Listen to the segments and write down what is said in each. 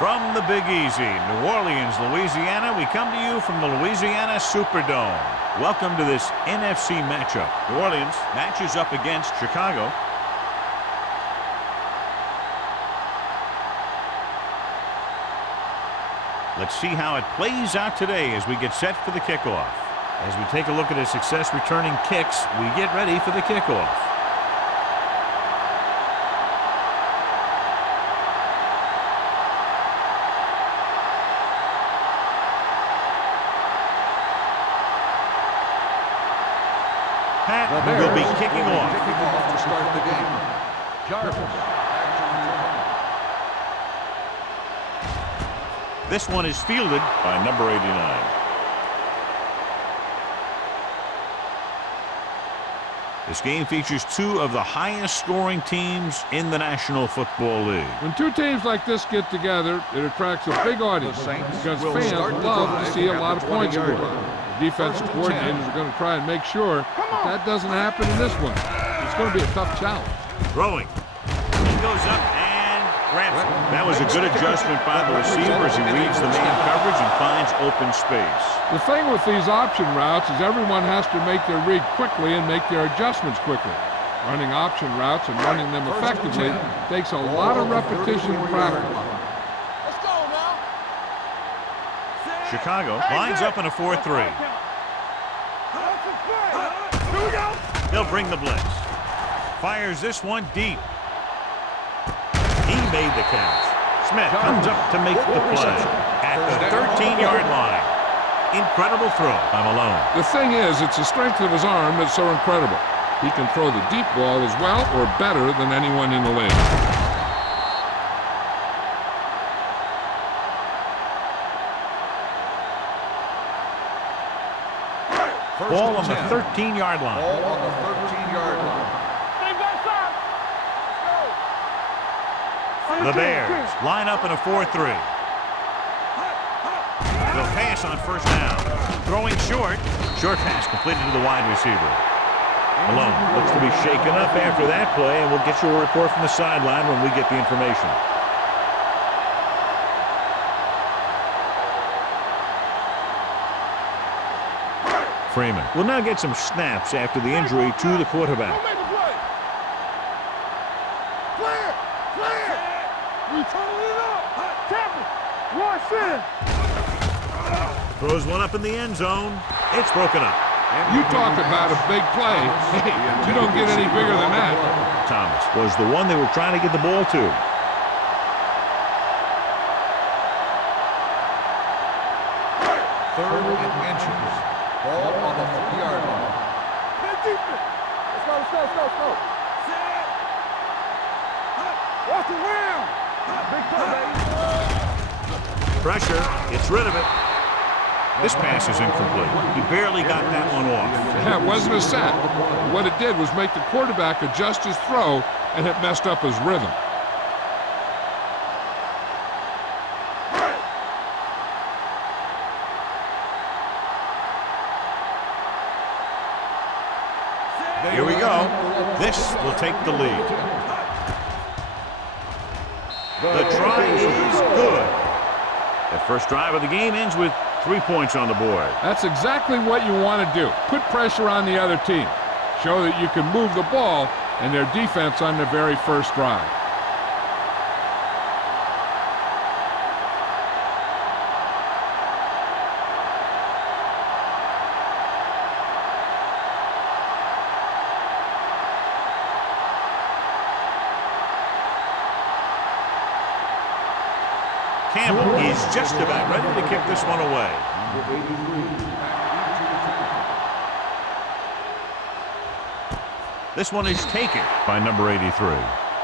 From the Big Easy, New Orleans, Louisiana, we come to you from the Louisiana Superdome. Welcome to this NFC matchup. New Orleans matches up against Chicago. Let's see how it plays out today as we get set for the kickoff. As we take a look at his success returning kicks, we get ready for the kickoff. Will be kicking off to start the game. Jarvis. This one is fielded by number 89. This game features two of the highest scoring teams in the National Football League. When two teams like this get together, it attracts a big audience because fans love to see a lot of points scored. The defensive coordinators are going to try and make sure that doesn't happen in this one. It's going to be a tough challenge. Throwing. He goes up and grabs it. That was a good adjustment by the receiver as he reads the man coverage and finds open space. The thing with these option routes is everyone has to make their read quickly and make their adjustments quickly. Running option routes and running them effectively takes a lot of repetition and practice. Let's go now. Chicago lines up in a 4-3. They'll bring the blitz. Fires this one deep. He made the catch. Smith comes up to make the play at the 13-yard line. Incredible throw by Malone. The thing is, it's the strength of his arm that's so incredible. He can throw the deep ball as well or better than anyone in the league. Ball on the 13-yard line. Ball on the 13-yard line. The Bears line up in a 4-3. They'll pass on first down. Throwing short. Short pass completed to the wide receiver. Malone looks to be shaken up after that play, and we'll get you a report from the sideline when we get the information. Freeman will now get some snaps after the injury to the quarterback. Throws one up in the end zone. It's broken up. You talk about a big play. Hey, you don't get any bigger than that. Thomas was the one they were trying to get the ball to. Third and inches. Ball on the 3-yard line. Let's go. Watch the rim. Big play, baby. Pressure. Gets rid of it. This pass is incomplete. He barely got that one off. Yeah, it wasn't a sack. What it did was make the quarterback adjust his throw, and it messed up his rhythm. Here we go. This will take the lead. The try is good. The first drive of the game ends with 3 points on the board. That's exactly what you want to do. Put pressure on the other team. Show that you can move the ball and their defense on the very first drive. Campbell is just about ready to kick this one away. This one is taken by number 83.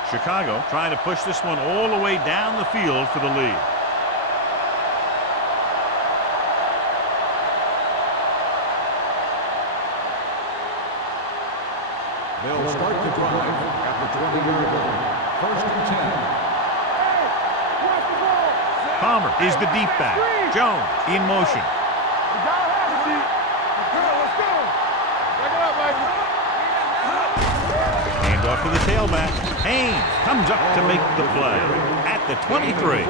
Chicago trying to push this one all the way down the field for the lead. They'll start the drive at the 20-yard line. First and 10. Palmer is the deep back. Jones in motion. Hand off to the tailback. Haynes comes up to make the play at the 23.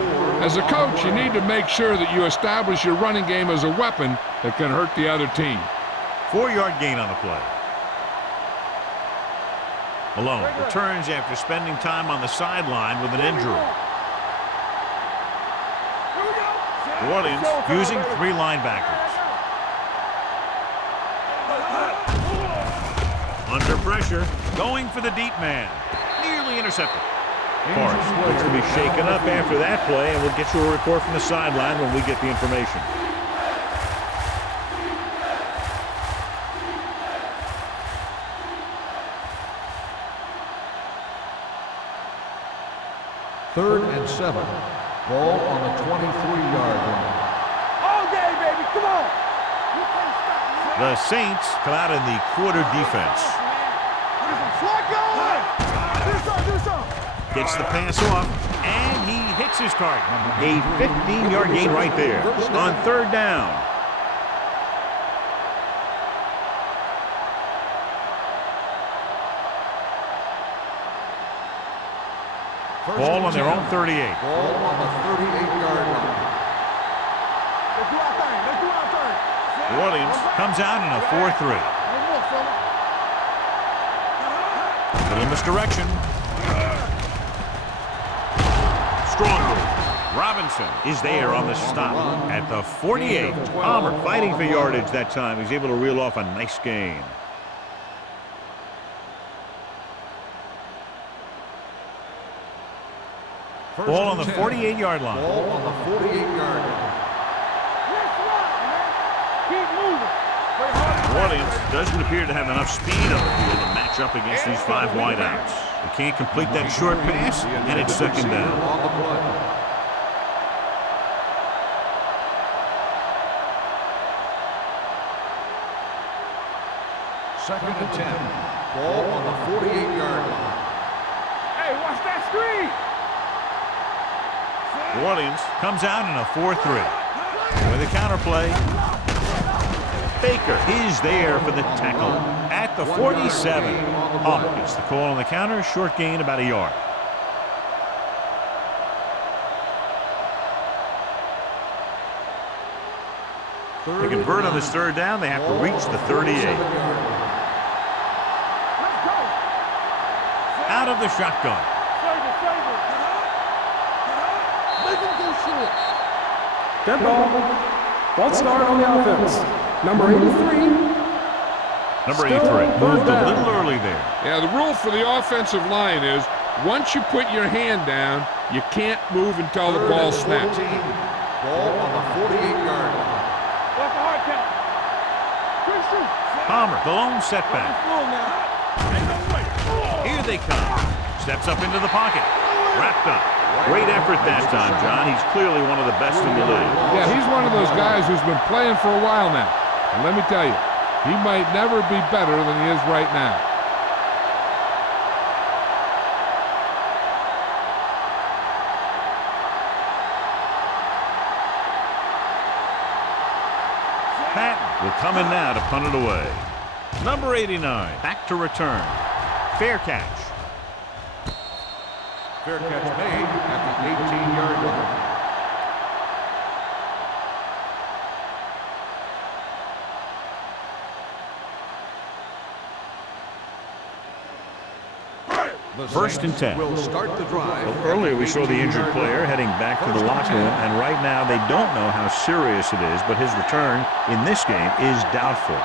As a coach, you need to make sure that you establish your running game as a weapon that can hurt the other team. 4-yard gain on the play. Malone returns after spending time on the sideline with an injury. New Orleans using 3 linebackers. Under pressure, going for the deep man. Nearly intercepted. Forrest looks to be shaken up after that play, and we'll get you a report from the sideline when we get the information. Third and 7. Ball on the 23-yard line. All day, baby. Come on. You can't stop me. The Saints come out in the quarter defense. Do something. Gets the pass off, and he hits his target. A 15-yard gain right there on 3rd down. Ball on their own 38. Ball on the 38-yard line. Let's do our thing. New Orleans comes out in a 4-3. Little misdirection. Strong move. Robinson is there on the stop at the 48. Palmer fighting for yardage that time. He's able to reel off a nice gain. Ball on the 48-yard line. Ball on the 48-yard line. Keep moving. New Orleans doesn't appear to have enough speed on the field to match up against these 5 wideouts. They can't complete that short pass, and it's 2nd down. On the play. Second and 10. Ball on the 48-yard line. Hey, watch that screen. New Orleans comes out in a 4-3. With a counter play. Baker is there for the tackle at the 47. Palmer gets the call on the counter. Short gain, about a yard. To convert on this 3rd down, they have to reach the 38. Out of the shotgun. Dead ball. False start on the offense. Number 83. Number 83 moved a little early there. Yeah, the rule for the offensive line is once you put your hand down, you can't move until the ball snaps. Ball on the 48-yard line. What's the hard count? Christian. Palmer, the lone setback. Here they come. Steps up into the pocket. Wrapped up. Great effort that time, John. He's clearly one of the best in the league. Yeah, he's one of those guys who's been playing for a while now. And let me tell you, he might never be better than he is right now. Patton will come in now to punt it away. Number 89, back to return. Fair catch. Fair catch made at the 18-yard line. First and 10. Will start the drive. Well, earlier we saw the injured player heading back to the locker room, and right now they don't know how serious it is, but his return in this game is doubtful.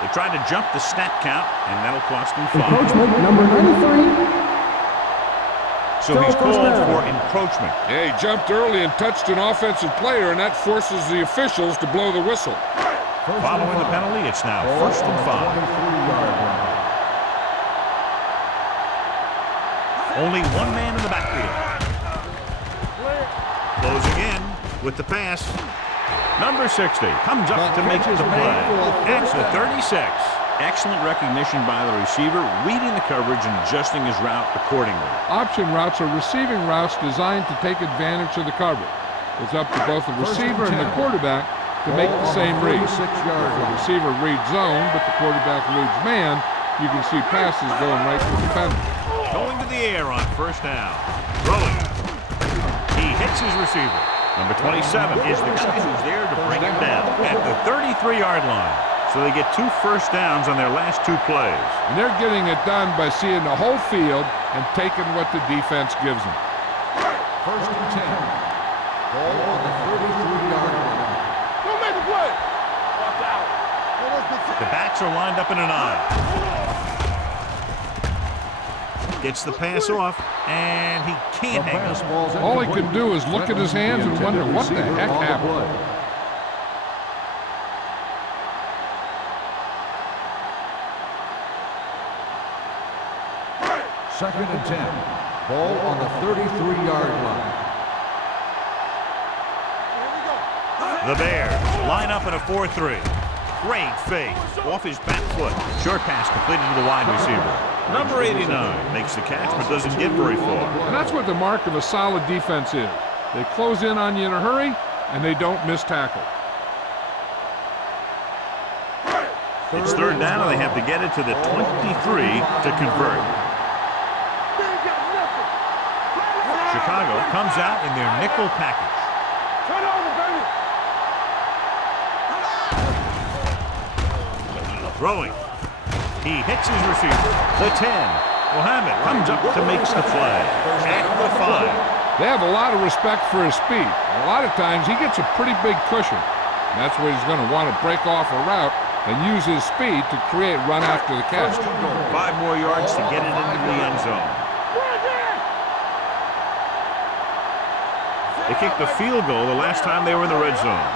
They tried to jump the snap count, and that'll cost them 5. Encroachment, number 93. So he's called for encroachment. Yeah, he jumped early and touched an offensive player, and that forces the officials to blow the whistle. Following the penalty, it's now 1st and 5. Only one man in the backfield. Closing in with the pass. Number 60 comes up to make the play. That's the 36. Excellent recognition by the receiver, reading the coverage and adjusting his route accordingly. Option routes are receiving routes designed to take advantage of the coverage. It's up to both the receiver and the quarterback to make the same read. If the receiver reads zone, but the quarterback reads man, you can see passes going right to the defender. Going to the air on first down. Throwing. He hits his receiver. Number 27 is the guy who's there to bring him down at the 33-yard line. So they get 2 first downs on their last 2 plays. And they're getting it done by seeing the whole field and taking what the defense gives them. First and 10. Ball on the 33-yard line. Don't make the play. Watch out. The backs are lined up in an eye. Gets the pass off, and he can't hang on. All he can do is look at his hands and wonder what the heck happened. Second and 10. Ball on the 33-yard line. The Bears line up in a 4-3. Great fake off his back foot. Short pass completed to the wide receiver. Number 89 makes the catch but doesn't get very far. And that's what the mark of a solid defense is. They close in on you in a hurry, and they don't miss tackle. It's third down, and they have to get it to the 23 to convert. Chicago comes out in their nickel package. Turn over, baby. Throwing. He hits his receiver. The 10. Mohammed comes up to make the play. At the 5. They have a lot of respect for his speed. A lot of times he gets a pretty big cushion. And that's where he's going to want to break off a route and use his speed to create run after the catch. 5 more yards to get it into the end zone. They kicked a field goal the last time they were in the red zone.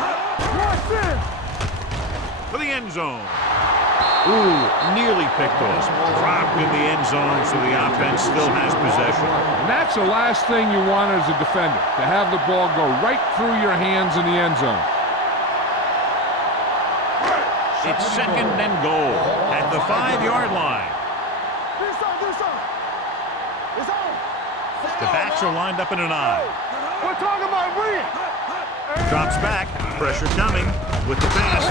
For the end zone. Ooh, nearly picked off. Dropped in the end zone, so the offense still has possession. And that's the last thing you want as a defender, to have the ball go right through your hands in the end zone. It's second and goal at the 5-yard line. The backs are lined up in an eye. We're talking about Reed. Drops back, pressure coming with the pass.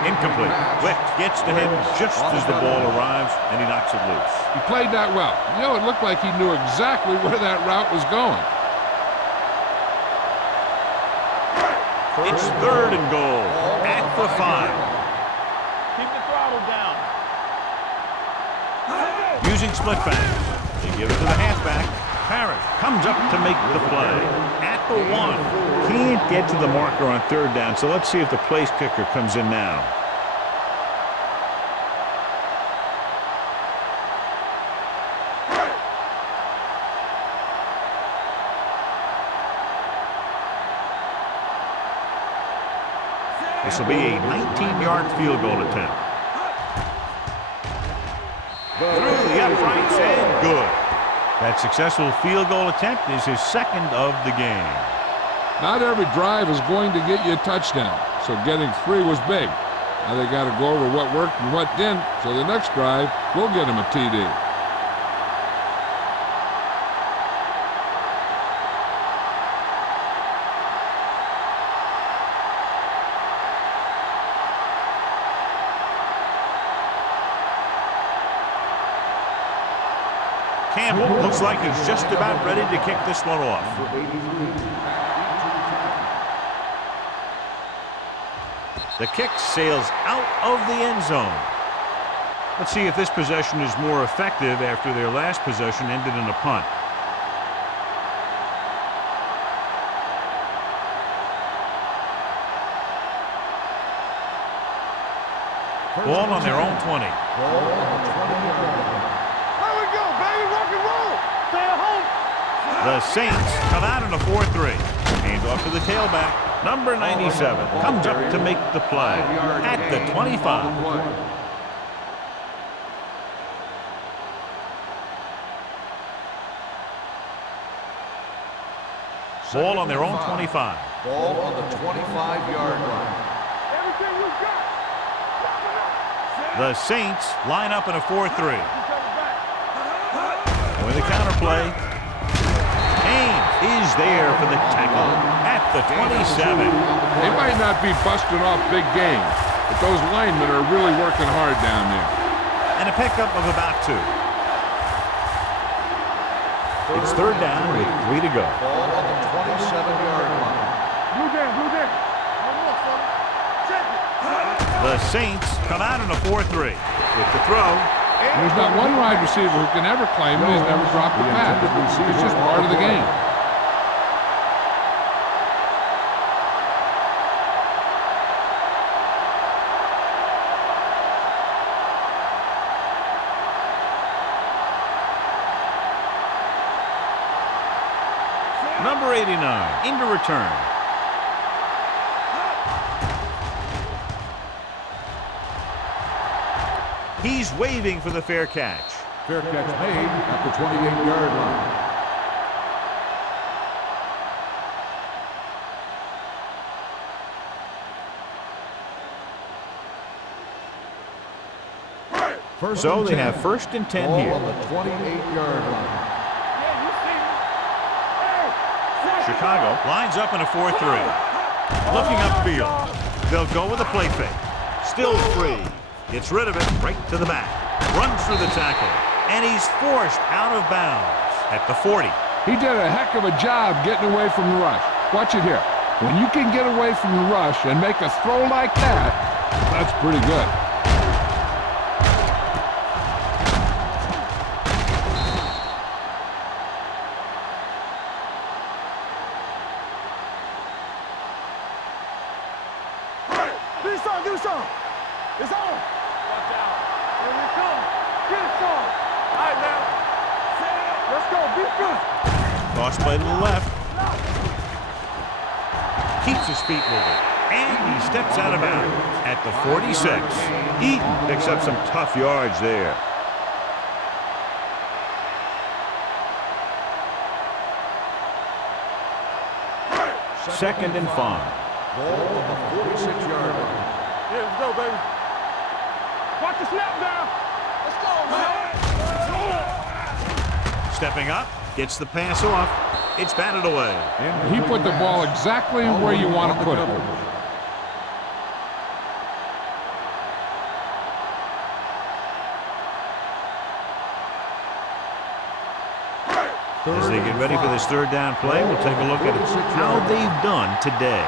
Incomplete. Wick gets to him just as the ball arrives, and he knocks it loose. He played that well. You know, it looked like he knew exactly where that route was going. It's third and goal at the 5. Keep the throttle down. Using split back. They give it to the halfback. Parrish comes up to make the play. At the 1. Can't get to the marker on third down, so let's see if the place kicker comes in now. This will be a 19-yard field goal attempt. Through the uprights and good. That successful field goal attempt is his second of the game. Not every drive is going to get you a touchdown, so getting 3 was big. Now they got to go over what worked and what didn't, so the next drive will get him a TD. Campbell looks like he's just about ready to kick this one off. The kick sails out of the end zone. Let's see if this possession is more effective after their last possession ended in a punt. Ball on their own 20. There we go, baby. Rock and roll. Stay at home. The Saints come out in a 4-3. Hand off to the tailback. Number 97 comes up to make the play at the 25. Ball on their own 25. Ball on the 25-yard line. Everything we got. The Saints line up in a 4-3. With a counterplay. Haynes is there for the tackle at the 27. They might not be busting off big games, but those linemen are really working hard down there. And a pickup of about 2. It's third down with 3 to go. Ball on the 27-yard line. Blue down, blue down. One more, fella. Check it. The Saints come out in a 4-3. With the throw. There's not one wide receiver who can ever claim that he's never dropped a pass. It's just part of the game. Number 89 into return. He's waving for the fair catch. Fair catch made at the 28-yard line. So they have first and 10 Ball here. on the 28-yard line. Yeah, you see me. Hey, Chicago lines up in a 4-3. Looking upfield. They'll go with a play fake. Still free. Gets rid of it right to the back. Runs through the tackle. And he's forced out of bounds at the 40. He did a heck of a job getting away from the rush. Watch it here. When you can get away from the rush and make a throw like that, that's pretty good. do something. It's on. Watch out. Here we come. Get it, son. All right, now. Let's go. Be good. Toss play to the left. Keeps his feet moving. And he steps out of bounds at the 46. Eaton picks up some tough yards there. Second and 5. Ball on the 46-yard line. Yeah, let's go, baby. Watch the snap now. Let's go, man. Stepping up, gets the pass off. It's batted away. He put the ball exactly where you want to put it. As they get ready for this third down play, we'll take a look at how they've done today.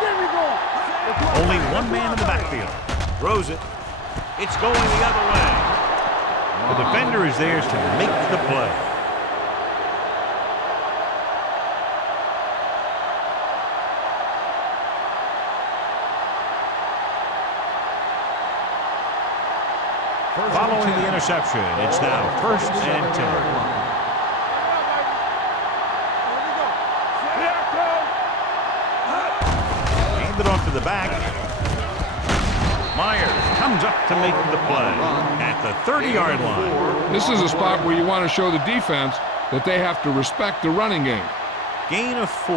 There we go. Only one man in the backfield. Throws it. It's going the other way. The defender is there to make the play. Following the interception, it's now first and 10. Handed off to the back. Myers comes up to make the play at the 30-yard line. This is a spot where you want to show the defense that they have to respect the running game. Gain of 4.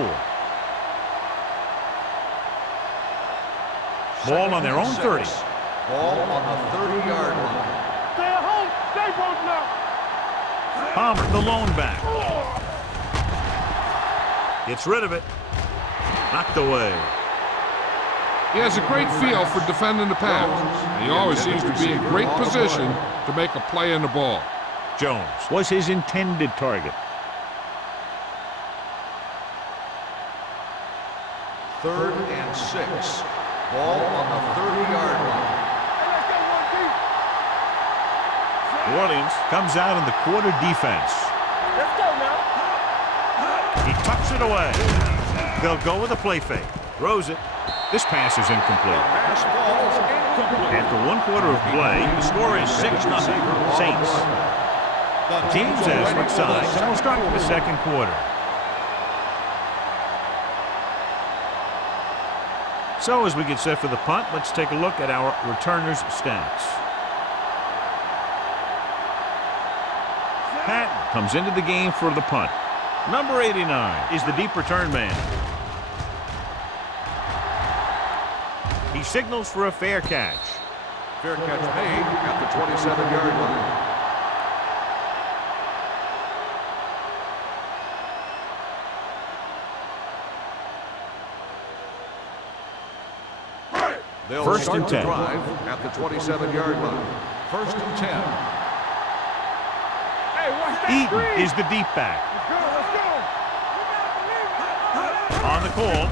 Ball on their own 30. Ball on the 30-yard line. Stay at home. Stay both now. Palmer, the lone back. Gets rid of it. Knocked away. He has a great feel for defending the pass. And he always seems to be in great position to make a play in the ball. Jones was his intended target. Third and 6. Ball on the 30-yard line. New Orleans comes out in the quarter defense. Let's go now. He tucks it away. They'll go with a play fake. Throws it. This pass is incomplete. Pass falls incomplete. After 1 quarter of play, the score is 6-0. Saints. Teams as switch sides, and we'll start with the second quarter. So as we get set for the punt, let's take a look at our returners' stats. Patton comes into the game for the punt. Number 89 is the deep return man. He signals for a fair catch. Fair catch made at the 27-yard line. They'll First start and the 10. drive at the 27-yard line. First and 10. Hey, what Eaton is the deep back. On the call.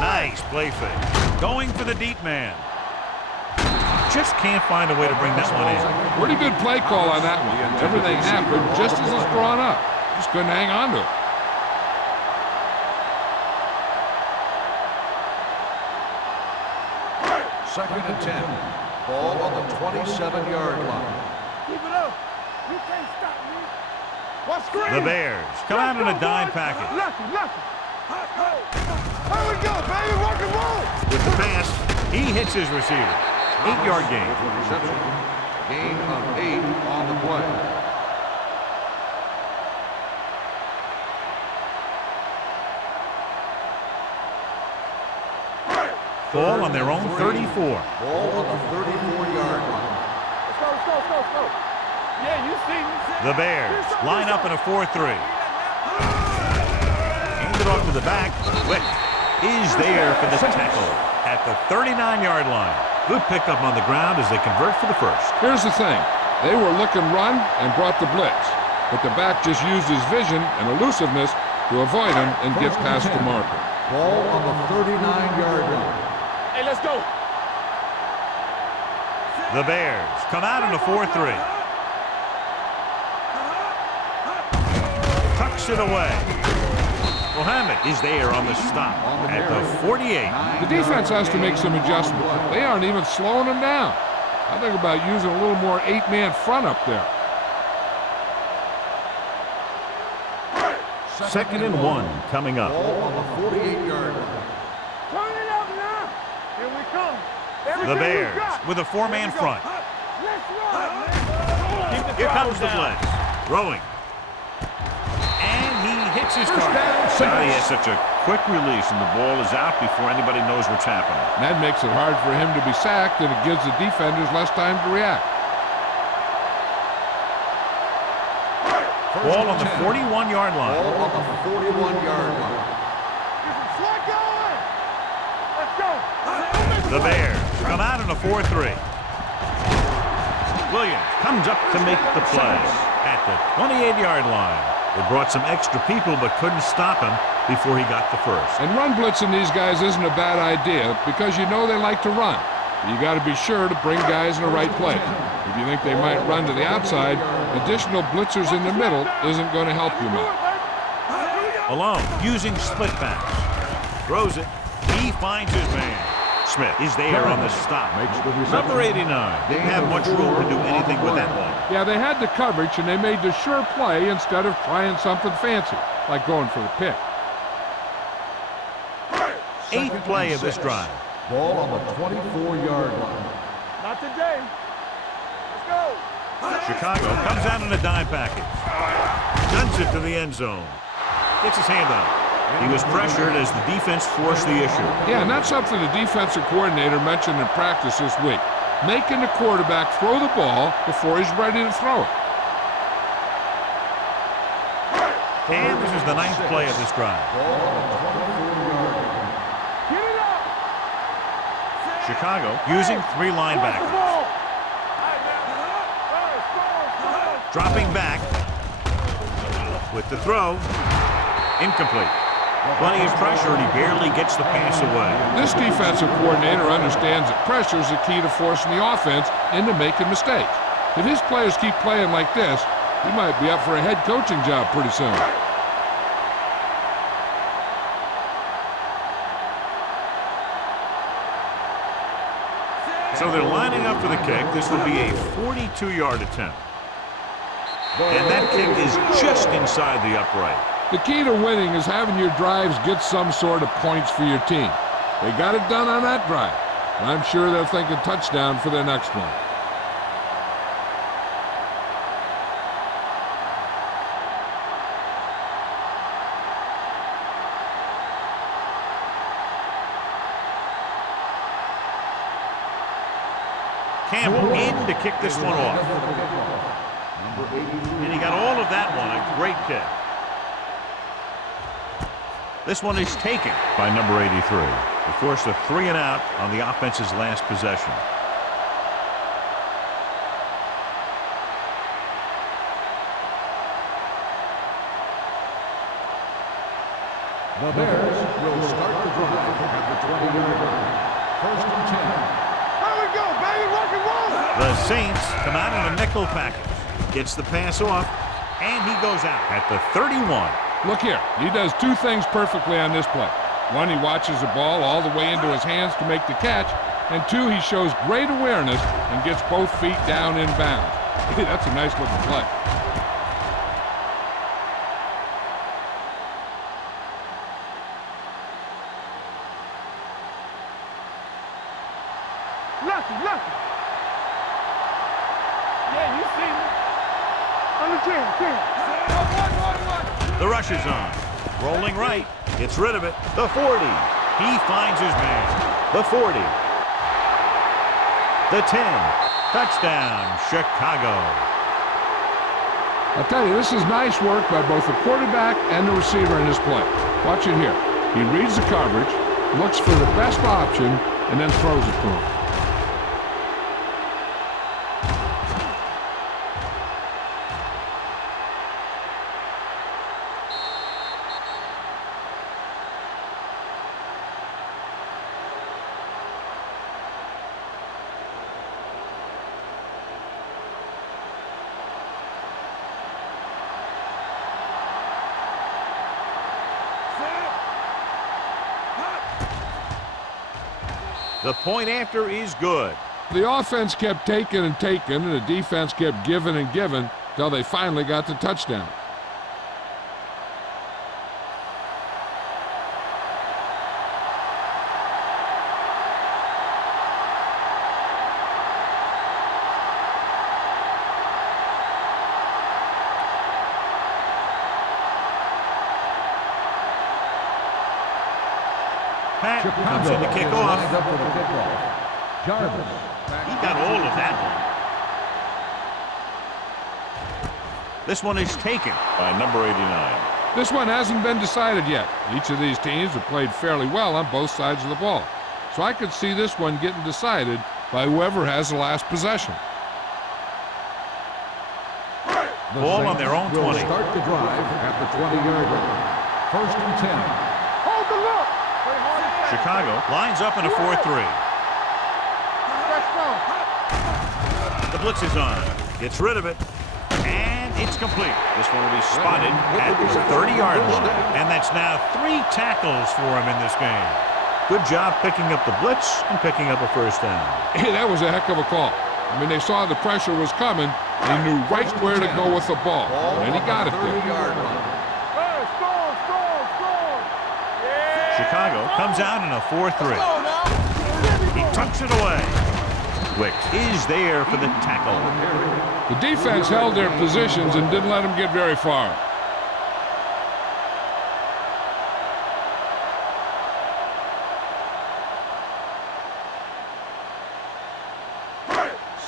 Nice play fake. Going for the deep man. Just can't find a way to bring that one in. Pretty good play call on that one. Everything happened just as it's drawn up. Just couldn't hang on to it. Second and 10. Ball on the 27-yard line. Keep it up. You can't stop me. What's screen? The Bears come out in a dime package. Lucky. Here we go, baby. Rock and roll. With the pass, he hits his receiver. 8-yard gain. Reception. Gain of 8 on the play. Ball on their own 34. Ball on the 34-yard line. Let's go. Yeah, you see me. The Bears line up in a 4-3. Hand it off to the back. Wick is there for the tackle at the 39-yard line. Good pickup on the ground as they convert for the first. Here's the thing. They were looking run and brought the blitz. But the back just used his vision and elusiveness to avoid him and get past the marker. Ball on the 39-yard line. Hey, let's go. The Bears come out in a 4-3. Tucks it away. Mohammed is there on the stop at the 48. The defense has to make some adjustments. They aren't even slowing them down. I think about using a little more 8-man front up there. Second and 1 coming up. Ball on the 48-yard line. Turn it up now. Here we come. The Bears with a 4-man front. Let's run, man. Here comes the blitz. Throwing. And he hits his target. Now he has such a quick release, and the ball is out before anybody knows what's happening. And that makes it hard for him to be sacked, and it gives the defenders less time to react. Ball on the 41-yard line. Ball on the 41-yard line. Slide going. Let's go. The Bears come out in a 4-3. Williams comes up to make the play at the 28-yard line. They brought some extra people but couldn't stop him before he got the first. And run blitzing these guys isn't a bad idea because you know they like to run. You got to be sure to bring guys in the right place. If you think they might run to the outside, additional blitzers in the middle isn't going to help you much. Alone, using split backs. Throws it. He finds his man. Smith is there on the stop. Number 89. Didn't have much room to do anything with that ball. Yeah, they had the coverage, and they made the sure play instead of trying something fancy, like going for the pick. 8th play of this drive. Ball on the 24-yard line. Not today. Let's go. Chicago comes out in a dime package. Guns it to the end zone. Gets his hand on it. He was pressured as the defense forced the issue. Yeah, and that's something the defensive coordinator mentioned in practice this week. Making the quarterback throw the ball before he's ready to throw it. And this is the 9th play of this drive. Get it up. Chicago using 3 linebackers. Dropping back with the throw. Incomplete. Plenty of pressure, and he barely gets the pass away. This defensive coordinator understands that pressure is the key to forcing the offense into making mistakes. If his players keep playing like this, he might be up for a head coaching job pretty soon. So they're lining up for the kick. This will be a 42-yard attempt. And that kick is just inside the upright. The key to winning is having your drives get some sort of points for your team. They got it done on that drive. And I'm sure they're thinking touchdown for their next one. Campbell in to kick this one off. And he got all of that one. A great kick. This one is taken by number 83. They forced a 3-and-out on the offense's last possession. The Bears will start the drive at the 20-yard line. First and 10. There we go, baby, rock and roll. The Saints come out in a nickel package. Gets the pass off, and he goes out at the 31. Look here. He does two things perfectly on this play. One, he watches the ball all the way into his hands to make the catch. And two, he shows great awareness and gets both feet down in bounds. Hey, that's a nice looking play. Lucky. Yeah, you see me. On the 10. The rush is on. Rolling right. Gets rid of it. The 40. He finds his man. The 40. The 10. Touchdown, Chicago. I'll tell you, this is nice work by both the quarterback and the receiver in this play. Watch it here. He reads the coverage, looks for the best option, and then throws it to him. The point after is good. The offense kept taking and taking, and the defense kept giving and giving till they finally got the touchdown. Pat comes in to kick off. Lined up for the kickoff. Jarvis. He got all of that one. This one is taken by number 89. This one hasn't been decided yet. Each of these teams have played fairly well on both sides of the ball. So I could see this one getting decided by whoever has the last possession. The Ball on Saints their own will 20. start the drive at the 20-yard line. First and 10. Hold the look. Chicago lines up in a 4-3. The blitz is on. Gets rid of it. And it's complete. This one will be spotted at the 30-yard line. And that's now 3 tackles for him in this game. Good job picking up the blitz and picking up a first down. Hey, that was a heck of a call. I mean, they saw the pressure was coming. They knew right where to go with the ball. And he got it there. Hey, score. Yeah. Chicago comes out in a 4-3. He tucks it away. Wicks is there for the tackle. The defense held their positions and didn't let them get very far.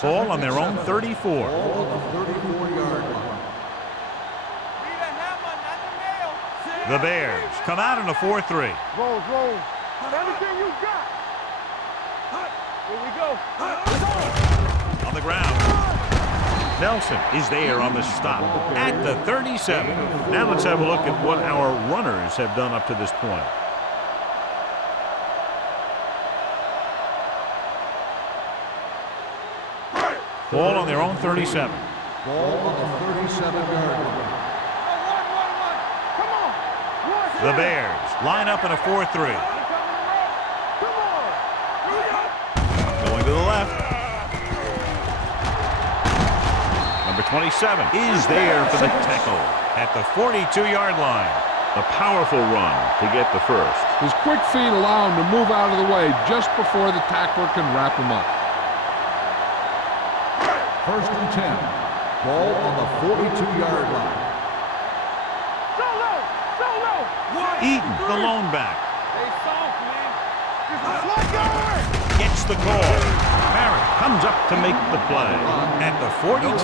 Ball on their own 34. Ball on the 34-yard line. The Bears come out in a 4-3. Roll. Everything you got. Here we go. On the ground. Nelson is there on the stop at the 37. Now let's have a look at what our runners have done up to this point. Ball on their own 37. Ball on the 37-yard line. Come on. The Bears line up in a 4-3. Come on. Going to the left. Number 27 is there for the tackle at the 42-yard line. A powerful run to get the first. His quick feet allow him to move out of the way just before the tackler can wrap him up. First and 10. Ball on the 42-yard line. Solo. Eaton, the lone back, They soft, man. Just let gets the call. Barrett comes up to make the play at the 42.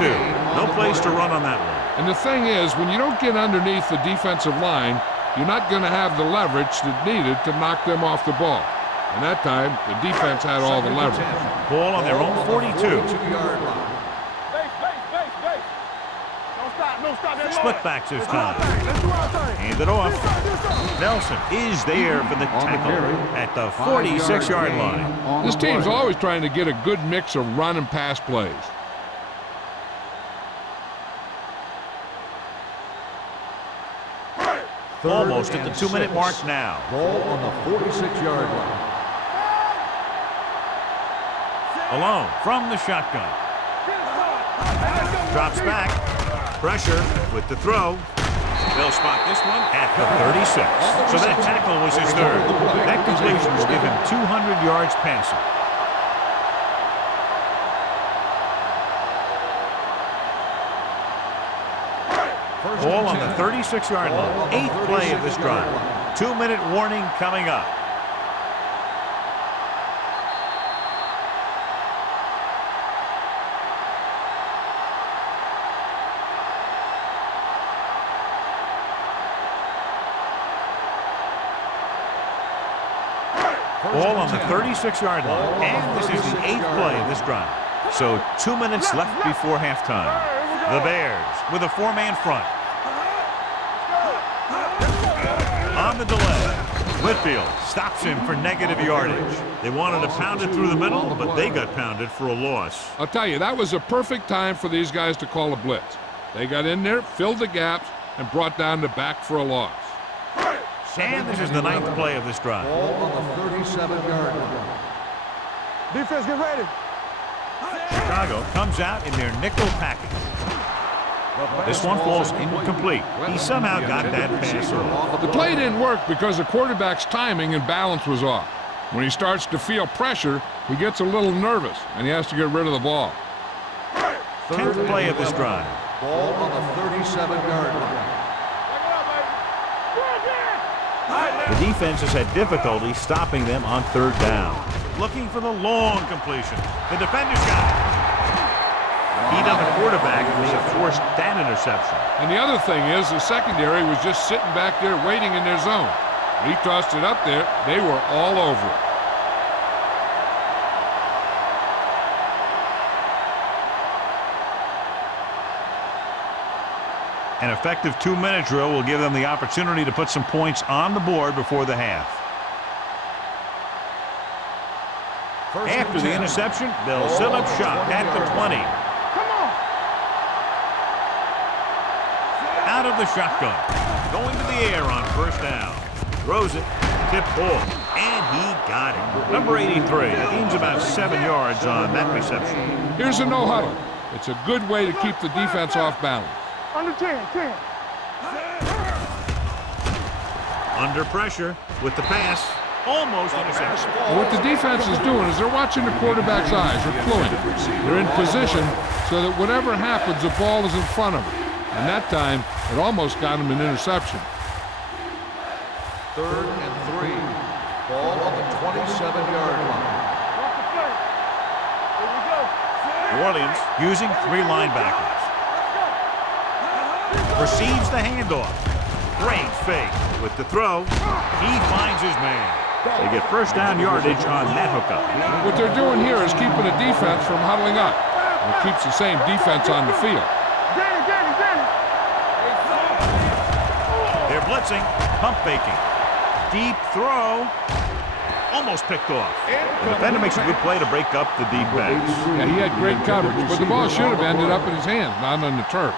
No place to run on that one. And the thing is, when you don't get underneath the defensive line, you're not going to have the leverage that's needed to knock them off the ball. And that time, the defense had all the leverage. Ball on their own 42. 42-yard line. Base. Don't stop. Split backs this time. Let's do our thing. Hand it off. Do something. Nelson is there for the tackle at the 46-yard line. This team's always trying to get a good mix of run and pass plays. Almost at the 2-minute mark now. Ball on the 46-yard line. Alone from the shotgun. Drops back. Pressure with the throw. They'll spot this one at the 36. So that tackle was his third. That completion has given him 200 yards passing. Ball on the 36-yard line. 8th play of this drive. 2-minute warning coming up. Ball on the 36-yard line. And this is the 8th play of this drive. So 2 minutes left before halftime. The Bears with a 4-man front. On the delay. Whitfield stops him for negative yardage. They wanted to pound it through the middle, but they got pounded for a loss. I'll tell you, that was a perfect time for these guys to call a blitz. They got in there, filled the gaps, and brought down the back for a loss. And this is the 9th play of this drive. Ball on the 37-yard line. Defense, get ready. Chicago comes out in their nickel package. This one falls incomplete. He somehow got that pass off. The play didn't work because the quarterback's timing and balance was off. When he starts to feel pressure, he gets a little nervous, and he has to get rid of the ball. 10th play of this drive. Ball on the 37-yard line. The defense has had difficulty stopping them on 3rd down. Looking for the long completion. The defender's got it. Beat on the quarterback may have forced that interception. And the other thing is the secondary was just sitting back there waiting in their zone. When he tossed it up there, they were all over it. An effective 2-minute drill will give them the opportunity to put some points on the board before the half. After the interception, they'll set up shop at the 20. Out of the shotgun. Going to the air on 1st down. Throws it. Tip ball. And he got it. Number 83. Gains about 7 yards on that reception. Here's a no huddle. It's a good way to keep the defense off balance. Under 10. Under pressure with the pass. Almost interception. What the defense is doing is they're watching the quarterback's eyes. They're cluing. They're in position so that whatever happens, the ball is in front of them. And that time, it almost got him an interception. 3rd and 3. Ball on the 27-yard line. New Orleans using 3 linebackers. Receives the handoff. Great fake with the throw. He finds his man. They get 1st down yardage on that hookup. What they're doing here is keeping the defense from huddling up. It keeps the same defense on the field. They're blitzing, pump faking. Deep throw. Almost picked off. The defender makes a good play to break up the defense. Yeah, he had great coverage, but the ball should have ended up in his hands, not on the turf.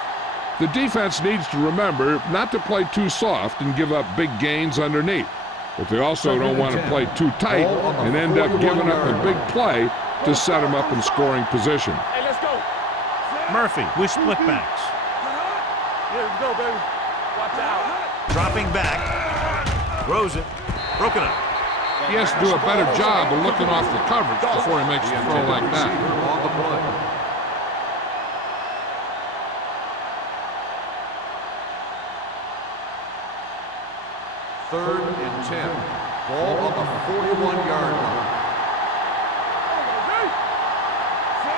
The defense needs to remember not to play too soft and give up big gains underneath. But they also don't want to play too tight and end up giving up a big play to set them up in scoring position. Hey, let's go. Murphy with split backs. Yeah, let's go, baby. Watch out. Dropping back. Throws it. Broken up. He has to do a better job of looking off the coverage before he makes a throw like that. On the play. 3rd and 10. Ball on the 41-yard line.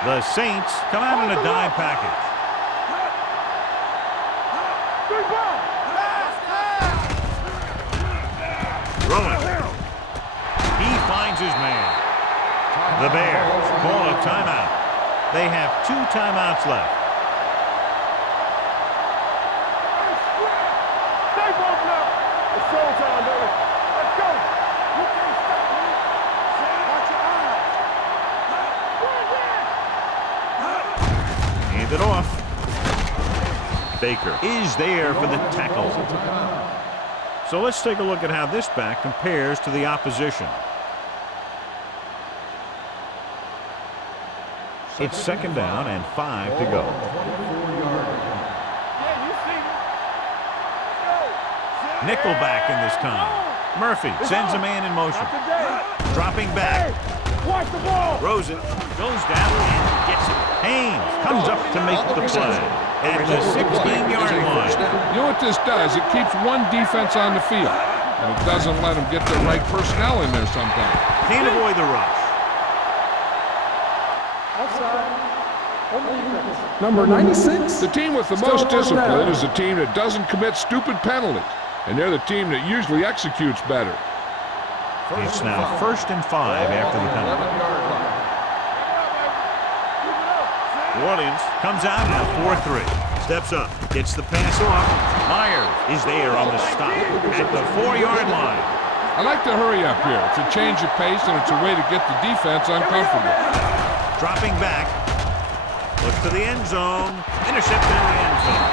The Saints come out in a dime package. Throwing. He finds his man. The Bears call a timeout. They have 2 timeouts left. Hands it off. Baker is there for the tackle. So let's take a look at how this back compares to the opposition. It's second down and 5 to go. Nickelback in this time. Murphy sends a man in motion. Dropping back. Watch the ball. Throws it. Goes down and gets it. Haynes comes up to make the play at the 16-yard line. You know what this does? It keeps one defense on the field, and it doesn't let them get the right personnel in there sometimes. Can't avoid the rush. Number 96. The team with the most discipline is the team that doesn't commit stupid penalties, and they're the team that usually executes better. It's now 1st and 5 after the penalty. New Orleans comes out in a 4-3. Steps up, gets the pass off. Myers is there on the stop at the 4-yard line. I like to hurry up here. It's a change of pace, and it's a way to get the defense uncomfortable. Dropping back. Looks to the end zone. Intercepted in the end zone.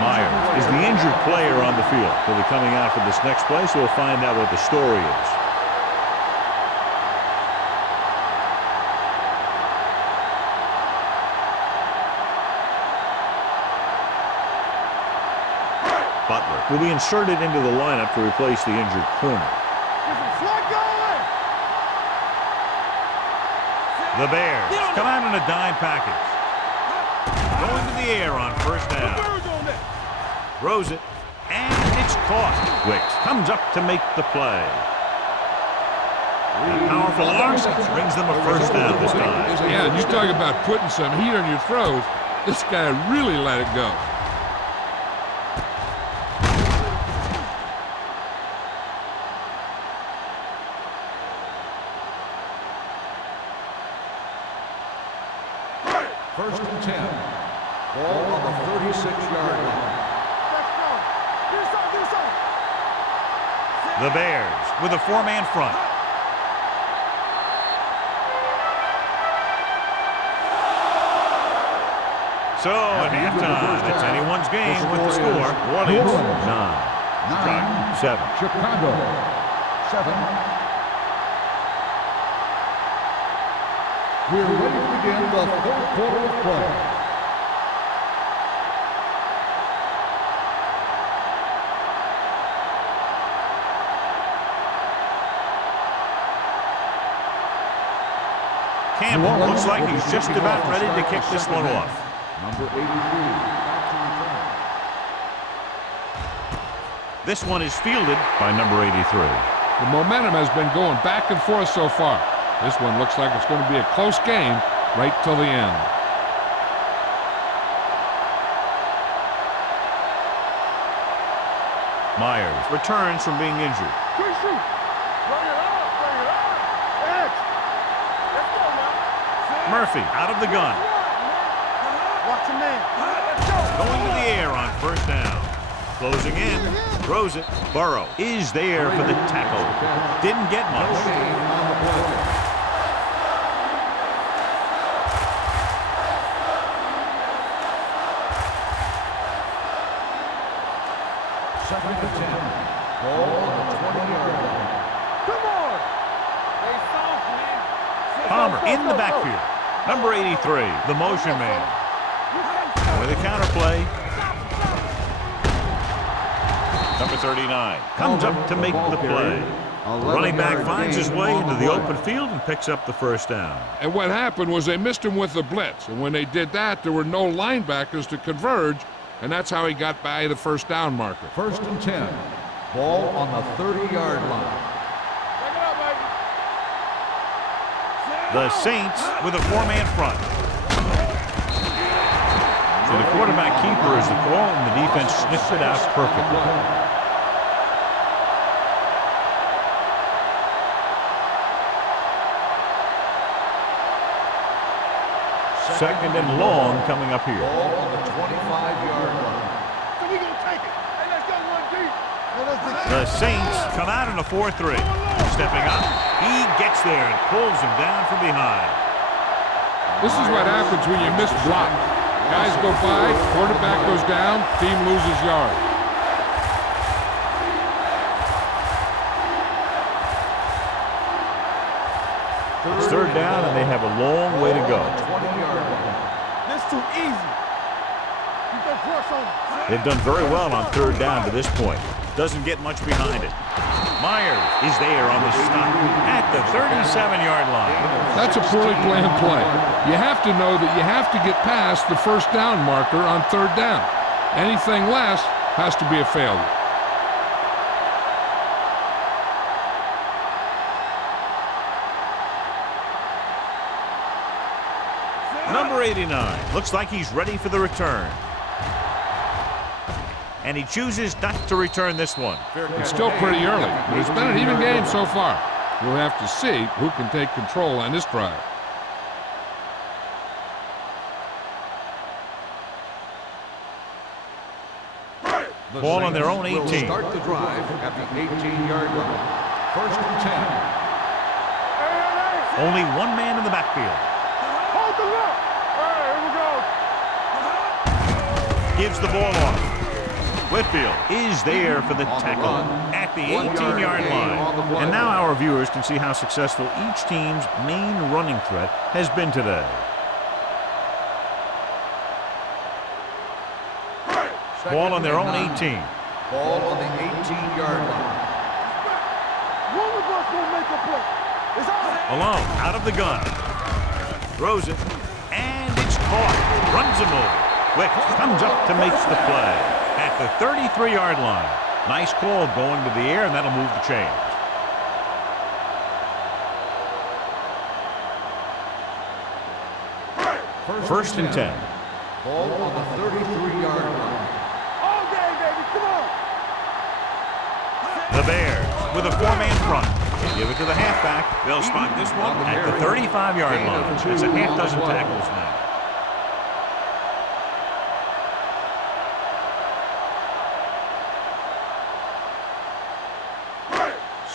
Myers is the injured player on the field. He'll be coming out for this next play, so we'll find out what the story is. Butler will be inserted into the lineup to replace the injured corner. The Bears come out in a dime package. Going to the air on first down. Throws it, and it's caught. Wicks comes up to make the play. A powerful arm brings them a first down this time. Yeah, and you talk about putting some heat on your throws. This guy really let it go. First and 10. Ball on the 36-yard line. The Bears with a 4-man front. So at halftime, it's anyone's game with the score. Orleans 9, 7. Chicago 7. We're ready to begin the third quarter of play. Campbell looks like he's just about ready to kick this one off. Number 83. This one is fielded by number 83. The momentum has been going back and forth so far. This one looks like it's going to be a close game right till the end. Myers returns from being injured. Murphy out of the gun. Watch a man. Going to the air on first down. Closing in. Throws it. Burrow is there for the tackle. Didn't get much. Second and 10. Ball on the 20-yard line. Come on. They soft, man. Palmer in the backfield. Number 83, the motion man. And with a counterplay. Number 39 comes up to make the play. Running back finds his way into the open field and picks up the first down. And what happened was they missed him with the blitz. And when they did that, there were no linebackers to converge. And that's how he got by the first down marker. First and 10. Ball on the 30-yard line. The Saints with a 4-man front. So the quarterback keeper is the call, and the defense sniffed it out perfectly. Second and long coming up here. Ball on the 25-yard line. So we gonna take it. Hey, let's go one deep. The Saints come out in a 4-3. Stepping up, he gets there and pulls him down from behind. This is what happens when you miss blocks. Guys go by, quarterback goes down, team loses yards. It's third down, and they have a long way to go. 20-yard line. This too easy. Keep that press on him. They've done very well on third down to this point. Doesn't get much behind it. Myers is there on the stop at the 37-yard line. That's a poorly planned play. You have to know that you have to get past the first down marker on third down. Anything less has to be a failure. Number 89 looks like he's ready for the return. And he chooses not to return this one. It's still pretty early, but it's been an even game so far. We'll have to see who can take control on this drive. Ball on their own 18. Will start the drive at the 18-yard line. First and 10. Only one man in the backfield. Hold the look. All right, here we go. Gives the ball off. Whitfield is there for the tackle at the 18-yard line. And now our viewers can see how successful each team's main running threat has been today. Ball on their own 18. Ball on the 18-yard line. One of us will make a play. It's on. Alone, out of the gun. Throws it, and it's caught. Runs him over. Wick comes up to make the play at the 33-yard line. Nice call going to the air, and that'll move the chains. First and 10. Ball on the 33-yard line. All day, baby. Come on. The Bears with a four-man front. They give it to the halfback. They'll spot this one at the 35-yard line. That's a half dozen tackles now.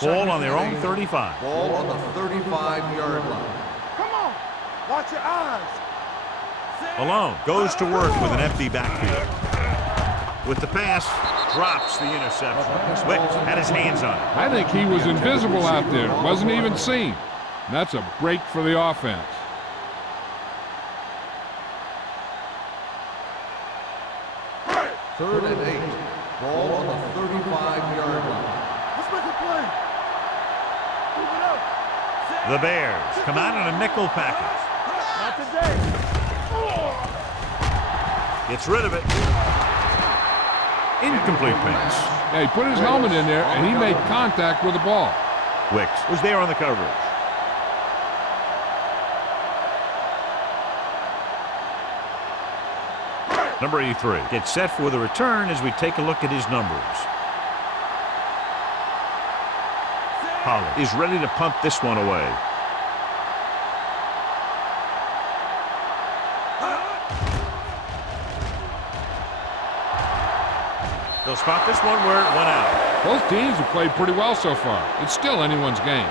Ball on their own 35. Ball on the 35-yard line. Come on. Watch your eyes. Alone goes to work with an empty backfield. With the pass, drops the interception. Wick had his hands on it. I think he was invisible out there. Wasn't even seen. And that's a break for the offense. Third and 8. Ball on the 35-yard line. Let's make a play. Move it up. The Bears come out in a nickel package. Not today. Gets rid of it. Incomplete pass. Yeah, he put his helmet in there, and he made contact with the ball. Wicks was there on the coverage. Number 83 gets set for the return as we take a look at his numbers. Pollard is ready to punt this one away. They'll spot this one where it went out. Both teams have played pretty well so far. It's still anyone's game.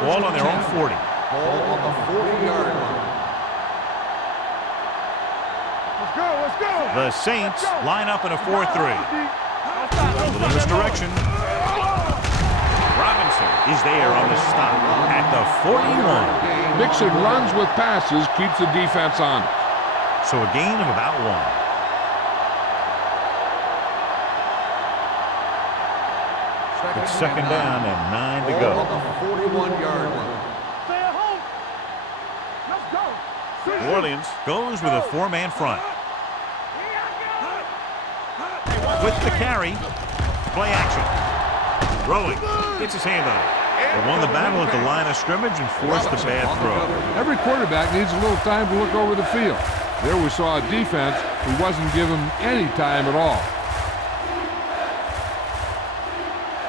Ball on their own 40. Ball on the 40-yard line. Let's go. Let's go. The Saints line up in a 4-3. A little misdirection. Robinson is there on the stop at the 41. Mixing runs with passes keeps the defense on it. So a gain of about 1. It's second down and 9 to go. Ball on the 41-yard line. Stay at home. Let's go. New Orleans goes with a four-man front. With the carry, play action. Throwing, gets his hand on it. They won the battle at the line of scrimmage and forced the bad throw. Every quarterback needs a little time to look over the field. There we saw a defense who wasn't given any time at all.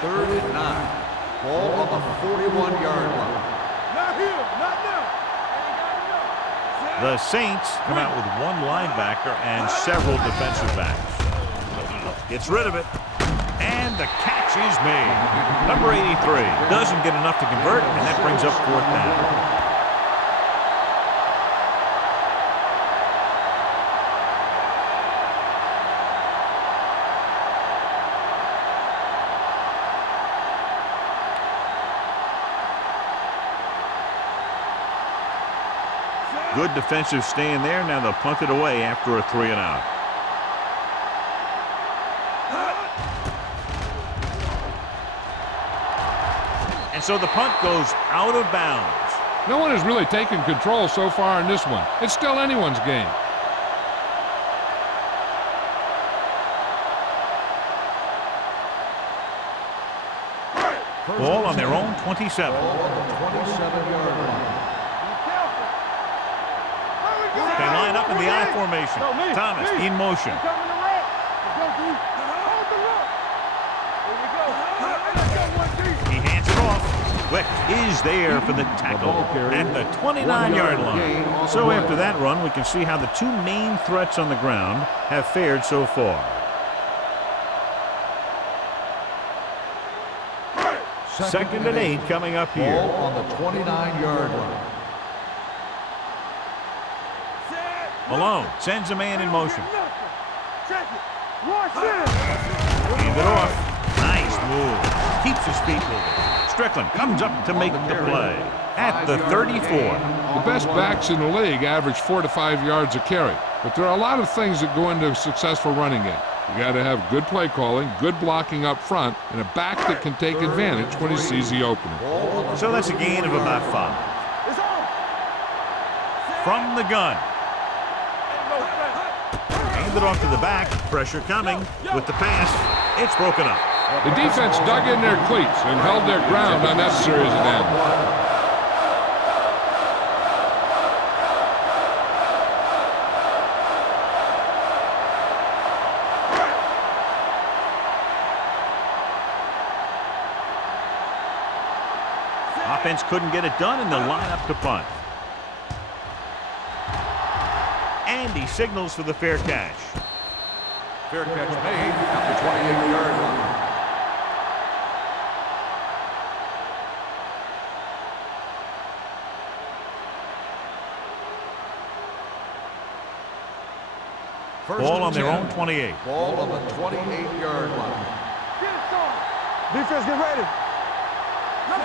Third and 9. Ball on the 41-yard line. Not here. Not now. The Saints come out with one linebacker and several defensive backs. Gets rid of it. And the catch is made. Number 83 doesn't get enough to convert, and that brings up 4th down. Good defensive stand there. Now they'll punt it away after a 3-and-out. And so the punt goes out of bounds. No one has really taken control so far in this one. It's still anyone's game. Ball on their own 27. Ball on the 27-yard line. They line up in the I formation. Thomas in motion. He hands it off. Quick is there for the tackle at the 29-yard line. So after that run, we can see how the two main threats on the ground have fared so far. Second and 8 coming up here. Ball on the 29-yard line. Malone sends a man in motion. Hand it off. Nice move. Keeps his feet moving. Strickland comes up to make the play at the 34. The best backs in the league average 4 to 5 yards a carry. But there are a lot of things that go into a successful running game. You got to have good play calling, good blocking up front, and a back that can take advantage when he sees the opening. So that's a gain of about 5. From the gun. Hand it off to the back. Pressure coming with the pass. It's broken up. The defense dug in their cleats and held their ground on that series of downs. Offense couldn't get it done, and they'll line up to punt. And he signals for the fair catch. Fair catch made at the 28-yard line. Ball on their own 28. Ball on the 28-yard line. Defense, get ready.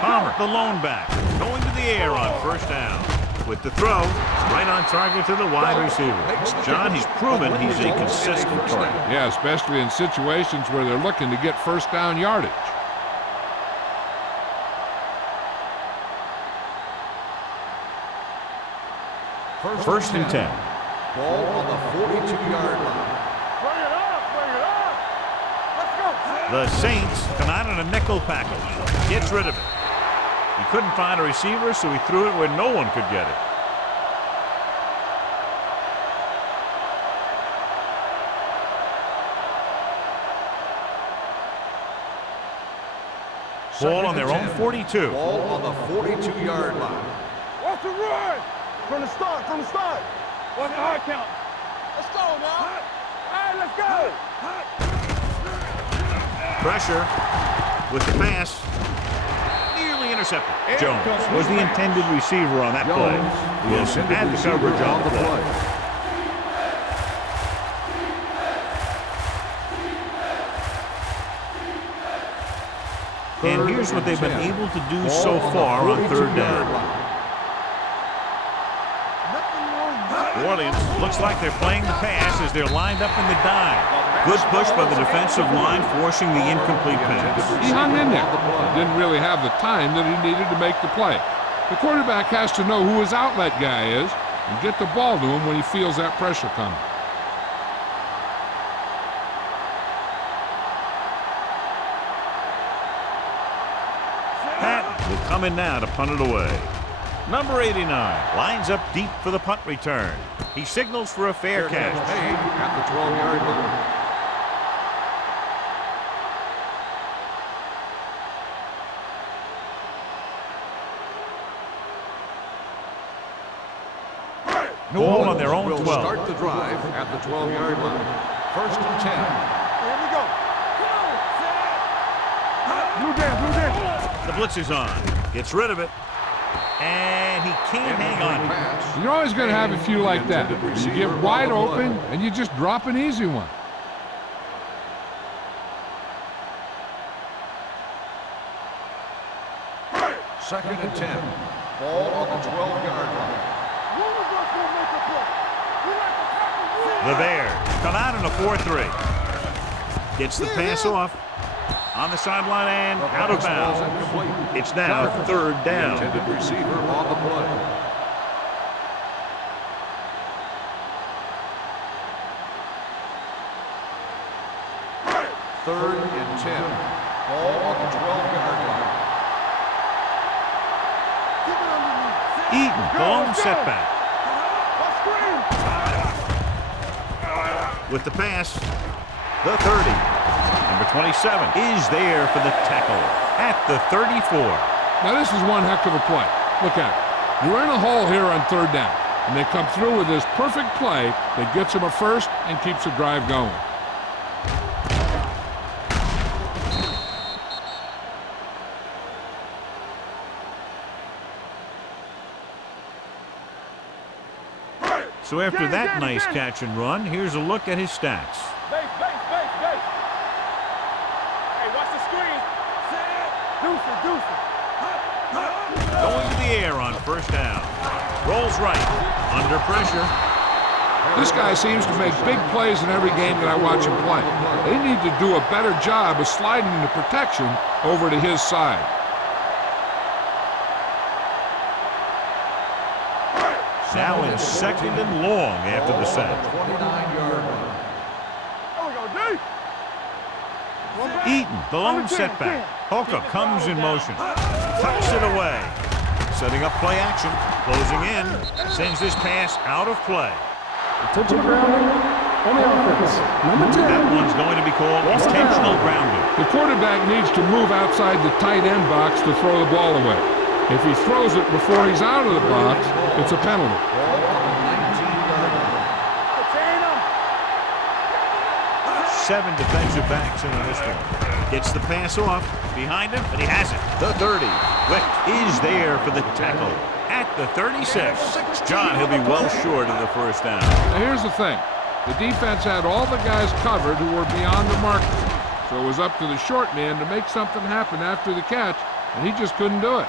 Palmer, the lone back, going to the air on first down. With the throw, right on target to the wide receiver. John, he's proven he's a consistent target. Yeah, especially in situations where they're looking to get first down yardage. First and 10. Ball on the 42-yard line. Bring it up, bring it up. Let's go. The Saints come out in a nickel package. Gets rid of it. He couldn't find a receiver, so he threw it where no one could get it. Ball on their own 42. Ball on the 42-yard line. What's the run? From the start, from the start. What's the hard count? Let's go now. All right, let's go. Pressure with the pass. Nearly intercepted. Jones was the intended receiver on that play. Wilson had the coverage on the play. And here's what they've been able to do so far on third down. New Orleans looks like they're playing the pass as they're lined up in the dime. Good push by the defensive line, forcing the incomplete pass. He hung in there. He didn't really have the time that he needed to make the play. The quarterback has to know who his outlet guy is and get the ball to him when he feels that pressure coming. Pat will come in now to punt it away. Number 89 lines up deep for the punt return. He signals for a fair catch. Made at the 12-yard line. Ball on their own will 12. Start the drive at the 12-yard line. First and 10. Here we go. The blitz is on. Gets rid of it. And he can't hang on. You're always going to have a few like that. You get wide open, and you just drop an easy one. Second and 10. Ball on the 12-yard line. The Bears come out in a 4-3. Gets the pass off. On the sideline and out of bounds. It's now third down. The intended receiver on the play. Third and 10. Ball on the 12-yard line. Eaton, the lone setback. With the pass, the 30. Number 27 is there for the tackle at the 34. Now this is one heck of a play. Look at it. You're in a hole here on third down, and they come through with this perfect play that gets them a first and keeps the drive going. So after that nice catch and run, here's a look at his stats. Base. Hey, watch the screen. Deuce. Going to the air on first down. Rolls right. Under pressure. This guy seems to make big plays in every game that I watch him play. They need to do a better job of sliding the protection over to his side. Now in second and long after the sack. 29-yard line. Eaton, the lone setback. Hoka comes in motion. Tucks it away. Setting up play action. Closing in. Sends this pass out of play. Intentional grounding on the offense. Number 10. That one's going to be called intentional grounding. The quarterback needs to move outside the tight end box to throw the ball away. If he throws it before he's out of the box, it's a penalty. Ball on the 19-yard line. 7 defensive backs in on this one. Gets the pass off. Behind him, but he has it. The 30. Wick is there for the tackle at the 36. John, he'll be well short of the first down. Now here's the thing. The defense had all the guys covered who were beyond the marker. So it was up to the short man to make something happen after the catch, and he just couldn't do it.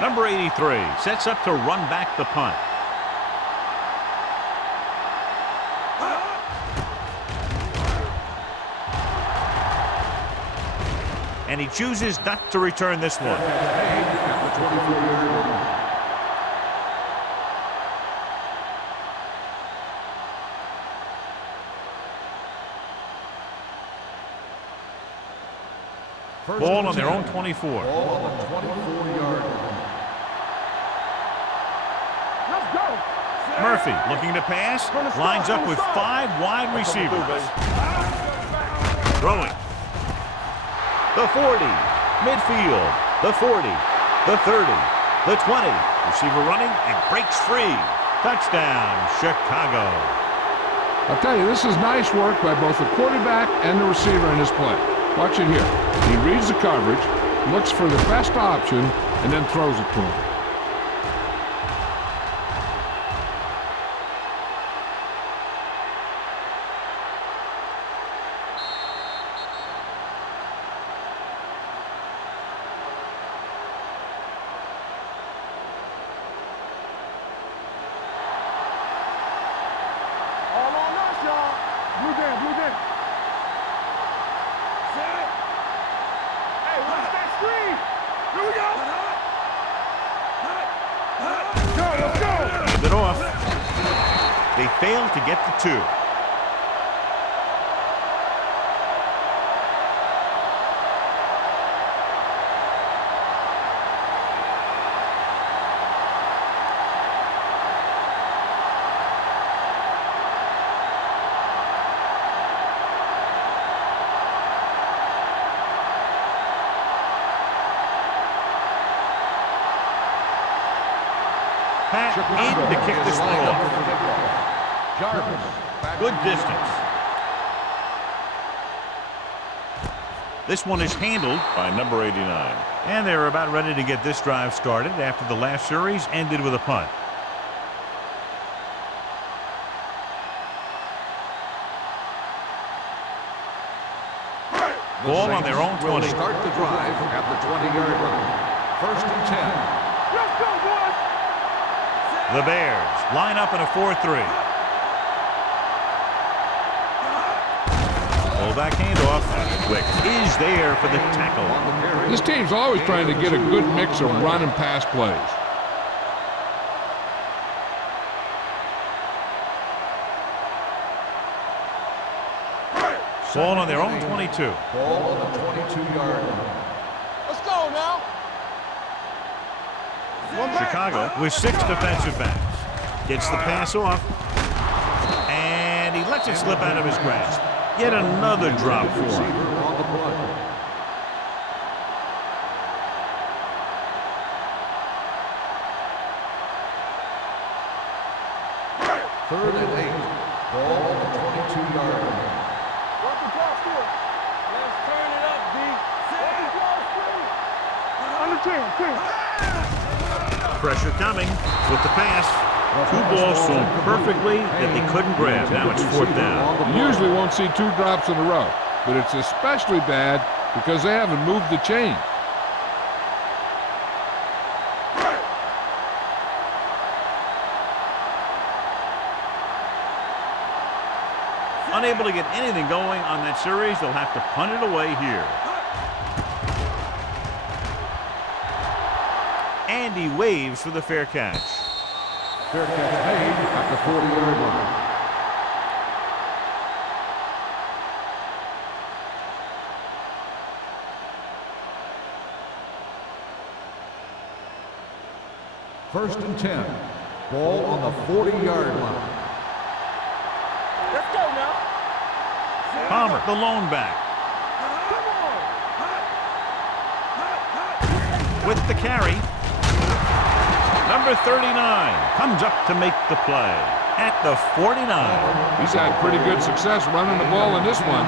Number 83 sets up to run back the punt. And he chooses not to return this one. At the 24-yard line. Ball on their own 24. Ball on the 24-yard line. Murphy looking to pass. Lines up with 5 wide receivers. Throwing. The 40. Midfield. The 40. The 30. The 20. Receiver running and breaks free. Touchdown, Chicago. I'll tell you, this is nice work by both the quarterback and the receiver in this play. Watch it here. He reads the coverage, looks for the best option, and then throws it to him. It off. They failed to get the 2. Pat in to kick this one off. Good distance. This one is handled by number 89. And they're about ready to get this drive started after the last series ended with a punt. Ball on their own 20. Start the drive at the 20-yard line. 1st and 10. Let's go, boys! The Bears line up in a 4-3. Fullback handoff. Quick is there for the tackle. This team's always trying to get a good mix of run and pass plays. Ball on their own 22. Ball on the 22-yard line. Let's go now! Chicago with 6 defensive backs. Gets the pass off. And he lets it slip out of his grasp. Yet another drop for him. On the play. Third and 8. Ball on the 22-yard line. Work the cross field. Let's turn it up, D. Work the cross field. Under 10. Pressure coming with the pass. 2 balls thrown perfectly that they couldn't grab. Now it's 4th down. You usually won't see 2 drops in a row, but it's especially bad because they haven't moved the chain. Unable to get anything going on that series, they'll have to punt it away here. And he waves for the fair catch. Fair catch made at the 40-yard line. First and 10. Ball on the 40-yard line. Let's go now. Palmer, the lone back. With the carry. Number 39 comes up to make the play at the 49. He's had pretty good success running the ball in this one.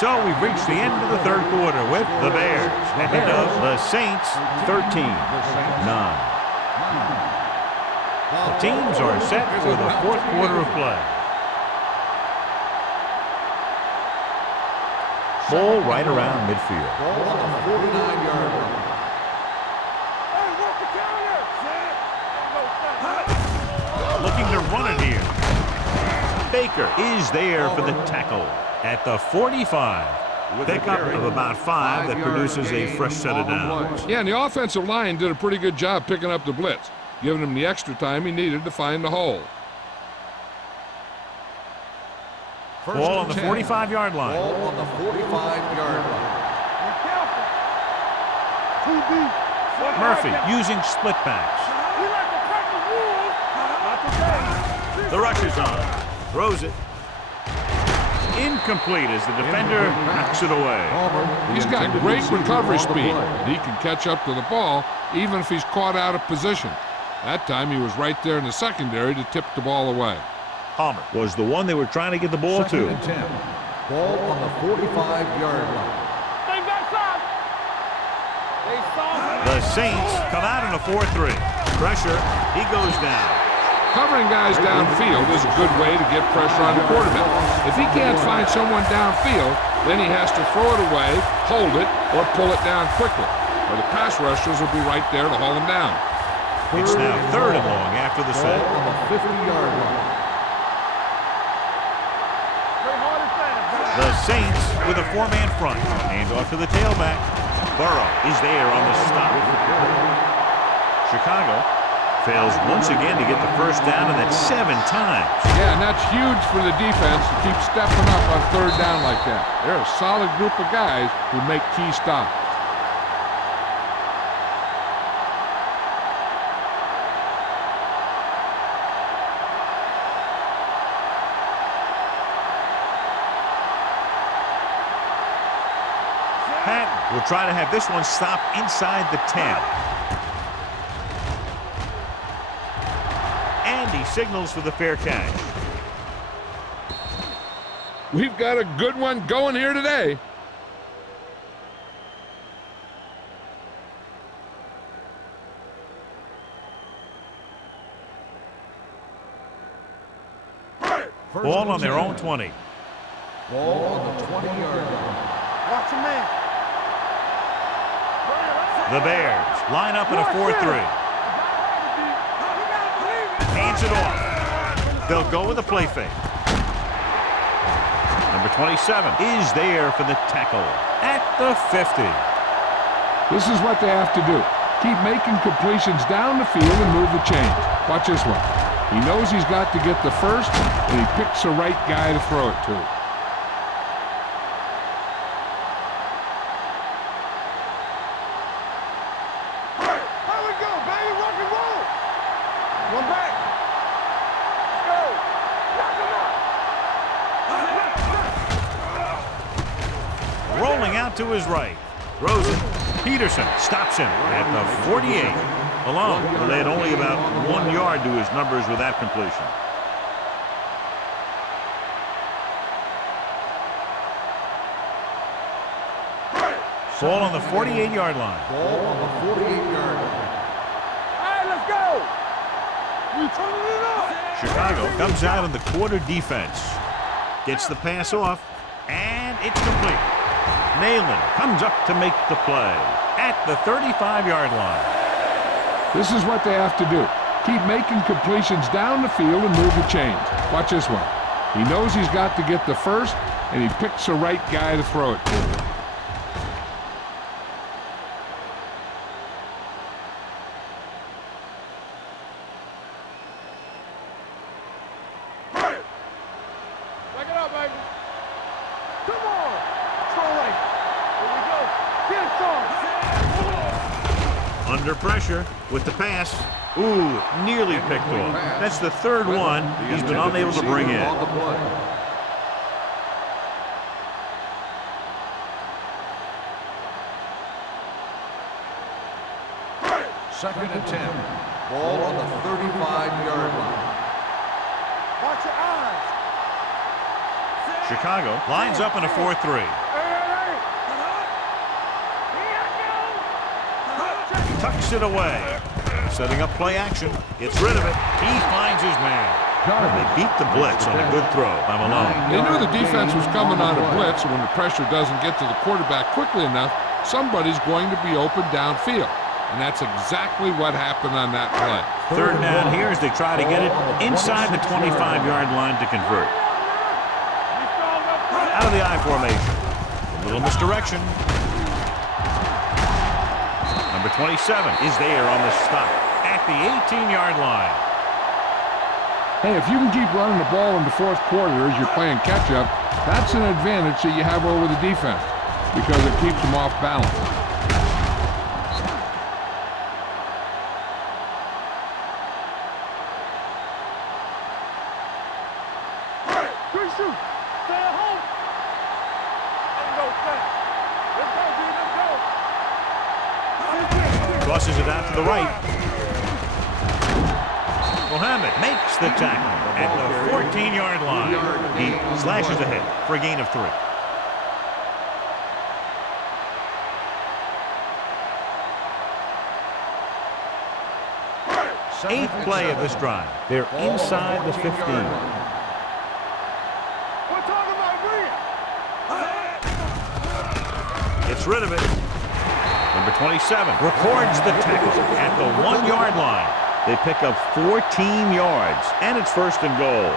So we've reached the end of the 3rd quarter with the Bears ahead of the Saints 13-9. The teams are set for the 4th quarter of play. Ball right around midfield. Ball on the 49-yard line. Hey, work the counter. Looking to run it here. Baker is there for the tackle at the 45. Pickup of about 5 that produces a fresh set of downs. Yeah, and the offensive line did a pretty good job picking up the blitz, giving him the extra time he needed to find the hole. Ball on the 45-yard line. Ball on the 45-yard line. Be careful. 2 deep. Murphy using split backs. We like to practice rules. Not today. The rush is on. Throws it. Incomplete as the defender knocks it away. He's got great recovery speed. He can catch up to the ball even if he's caught out of position. That time he was right there in the secondary to tip the ball away. Palmer was the one they were trying to get the ball Second to. and 10. Ball on the 45-yard line. Stay backside. They saw him. The Saints come out in a 4-3. Pressure. He goes down. Covering guys downfield is a good way to get pressure on the quarterback. If he can't find someone downfield, then he has to throw it away, hold it, or pull it down quickly. Or the pass rushers will be right there to haul him down. It's now 3rd and long after the Ball set. on the 50-yard line. Play hard and fast. The Saints with a 4-man front. Hand off to the tailback. Burrow is there on the stop. Chicago fails once again to get the first down, and that's 7 times. Yeah, and that's huge for the defense to keep stepping up on 3rd down like that. They're a solid group of guys who make key stops. Patton will try to have this one stop inside the 10. And he signals for the fair catch. We've got a good one going here today. Ball on their own 20. Ball on the 20-yard line. Watch your man. The Bears line up in a 4-3. Hands it off. They'll go with a play fake. Number 27 is there for the tackle at the 50. This is what they have to do. Keep making completions down the field and move the chains. Watch this one. He knows he's got to get the first, and he picks the right guy to throw it to. Here we go, baby. Rock and roll. One back. Let's go. Knock him out. Rolling out to his right. Throws it. Peterson stops him at the 48. Alone. They had only about 1 yard to his numbers with that completion. Ball on the 48-yard line. Ball on the 48-yard line. All right, let's go. We turning it up. Chicago comes out in the quarter defense. Gets the pass off, and it's complete. Nayland comes up to make the play at the 35-yard line. This is what they have to do. Keep making completions down the field and move the chains. Watch this one. He knows he's got to get the first, and he picks the right guy to throw it to. Back it up, baby. Come on. Strong right. Here we go. Get it, son. Under pressure with the pass. Ooh, nearly picked off. That's the third one he's been unable to bring in. On the play. Second and 10. Ball on the 35-yard line. Watch your eyes. Chicago lines up in a 4-3. Tucks it away. Setting up play action. Gets rid of it. He finds his man. And they beat the blitz on a good throw by Malone. They knew the defense was coming on a blitz, and when the pressure doesn't get to the quarterback quickly enough, somebody's going to be open downfield. And that's exactly what happened on that play. Third down here as they try to get it inside the 25-yard line to convert. Out of the I formation. A little misdirection. Number 27 is there on the stop at the 18-yard line. Hey, if you can keep running the ball in the fourth quarter as you're playing catch-up, that's an advantage that you have over the defense because it keeps them off balance. Good shoot. Stay at home. Let's go, stay. Let's go, dude. Let's go. Crosses it out to the right. Mohammed makes the tackle at the 14-yard line. He slashes ahead for a gain of 3. Eighth play of this drive. They're inside the 15. We're talking about Rhea. Gets rid of it. Number 27 records the tackle at the 1-yard line. They pick up 14 yards, and it's first and goal.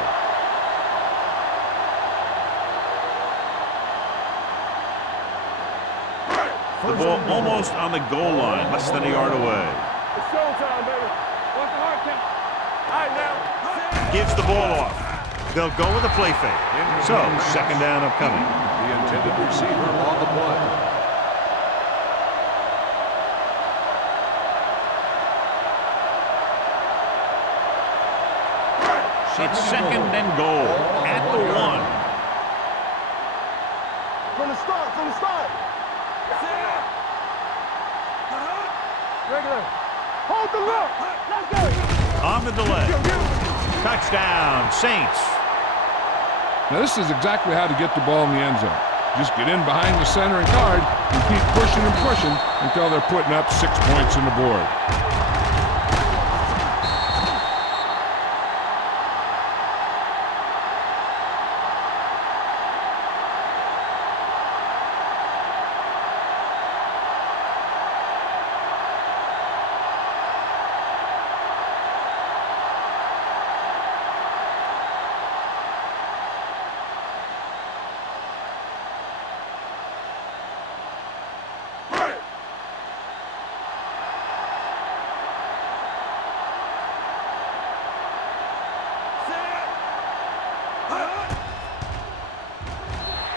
The ball almost on the goal line, less than a yard away. It's showtime, baby. Watch the hard count. All right, now. Gives the ball off. They'll go with a play fake. So, second down upcoming. The intended receiver on the play. It's second and goal at the 1. From the start, from the start. Regular. Hold the look. Let's go. On the delay. Touchdown, Saints. Now, this is exactly how to get the ball in the end zone. Just get in behind the center and guard and keep pushing and pushing until they're putting up 6 points on the board.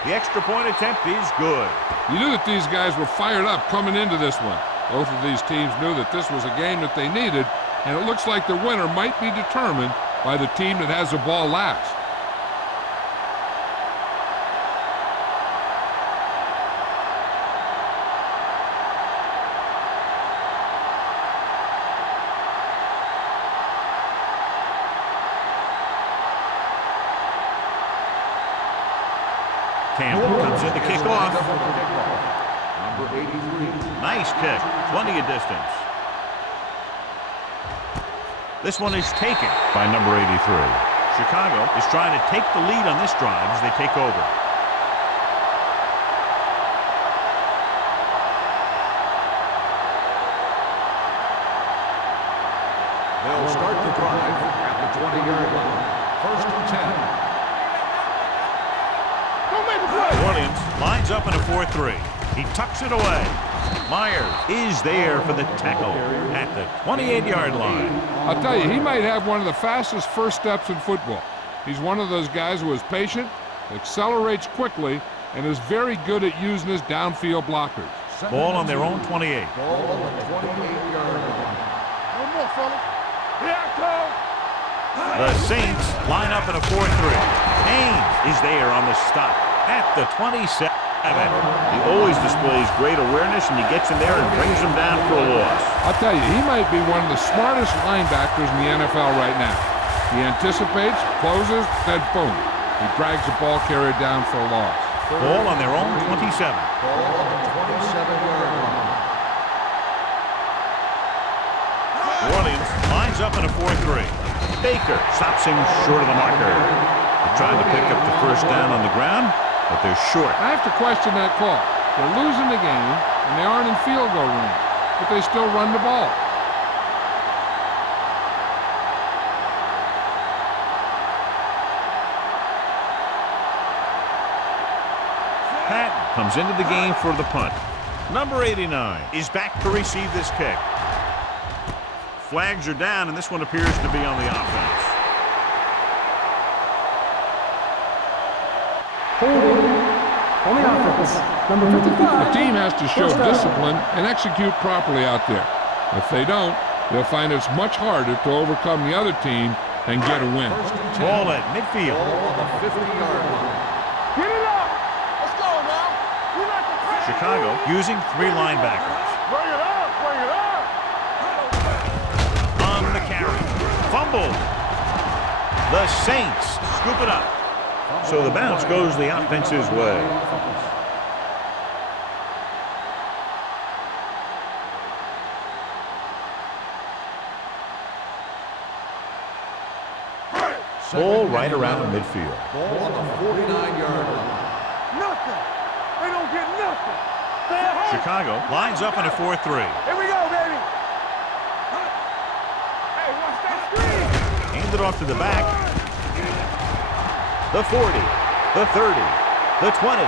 The extra point attempt is good. You knew that these guys were fired up coming into this one. Both of these teams knew that this was a game that they needed, and it looks like the winner might be determined by the team that has the ball last. Campbell comes in to kick off. Number 83. Nice kick. Plenty of distance. This one is taken by number 83. Chicago is trying to take the lead on this drive as they take over. They'll start the drive at the 20-yard line. First and 10. New Orleans lines up in a 4-3. He tucks it away. Myers is there for the tackle at the 28-yard line. I'll tell you, he might have one of the fastest first steps in football. He's one of those guys who is patient, accelerates quickly, and is very good at using his downfield blockers. Ball on their own 28. Ball on the 28-yard line. One more, fella. Here I come. The Saints line up in a 4-3. Haynes is there on the stop at the 27. He always displays great awareness, and he gets in there and brings them down for a loss. I'll tell you, he might be one of the smartest linebackers in the NFL right now. He anticipates, closes, then boom. He drags the ball carrier down for a loss. Ball on their own 27. Ball on the 27-yard line. New Orleans lines up in a 4-3. Baker stops him short of the marker. They're trying to pick up the first down on the ground, but they're short. I have to question that call. They're losing the game, and they aren't in field goal range, but they still run the ball. Patton comes into the game for the punt. Number 89 is back to receive this kick. Flags are down, and this one appears to be on the offense. Holding on the offense. Number 55. The team has to show discipline and execute properly out there. If they don't, they'll find it's much harder to overcome the other team and get a win. Ball at midfield. Ball on the 50-yard line. Get it up. Let's go now. We like the pressure. Chicago using 3 linebackers. Bring it up. Bring it up. On the carry. Fumble. The Saints scoop it up. So the bounce goes the offense's way. Ball right around midfield. Ball on the 49-yard line. Nothing. They don't get nothing. Stay at home. Chicago lines up in a 4-3. Here we go, baby. Hey, watch that screen. Handed off to the back. The 40, the 30, the 20.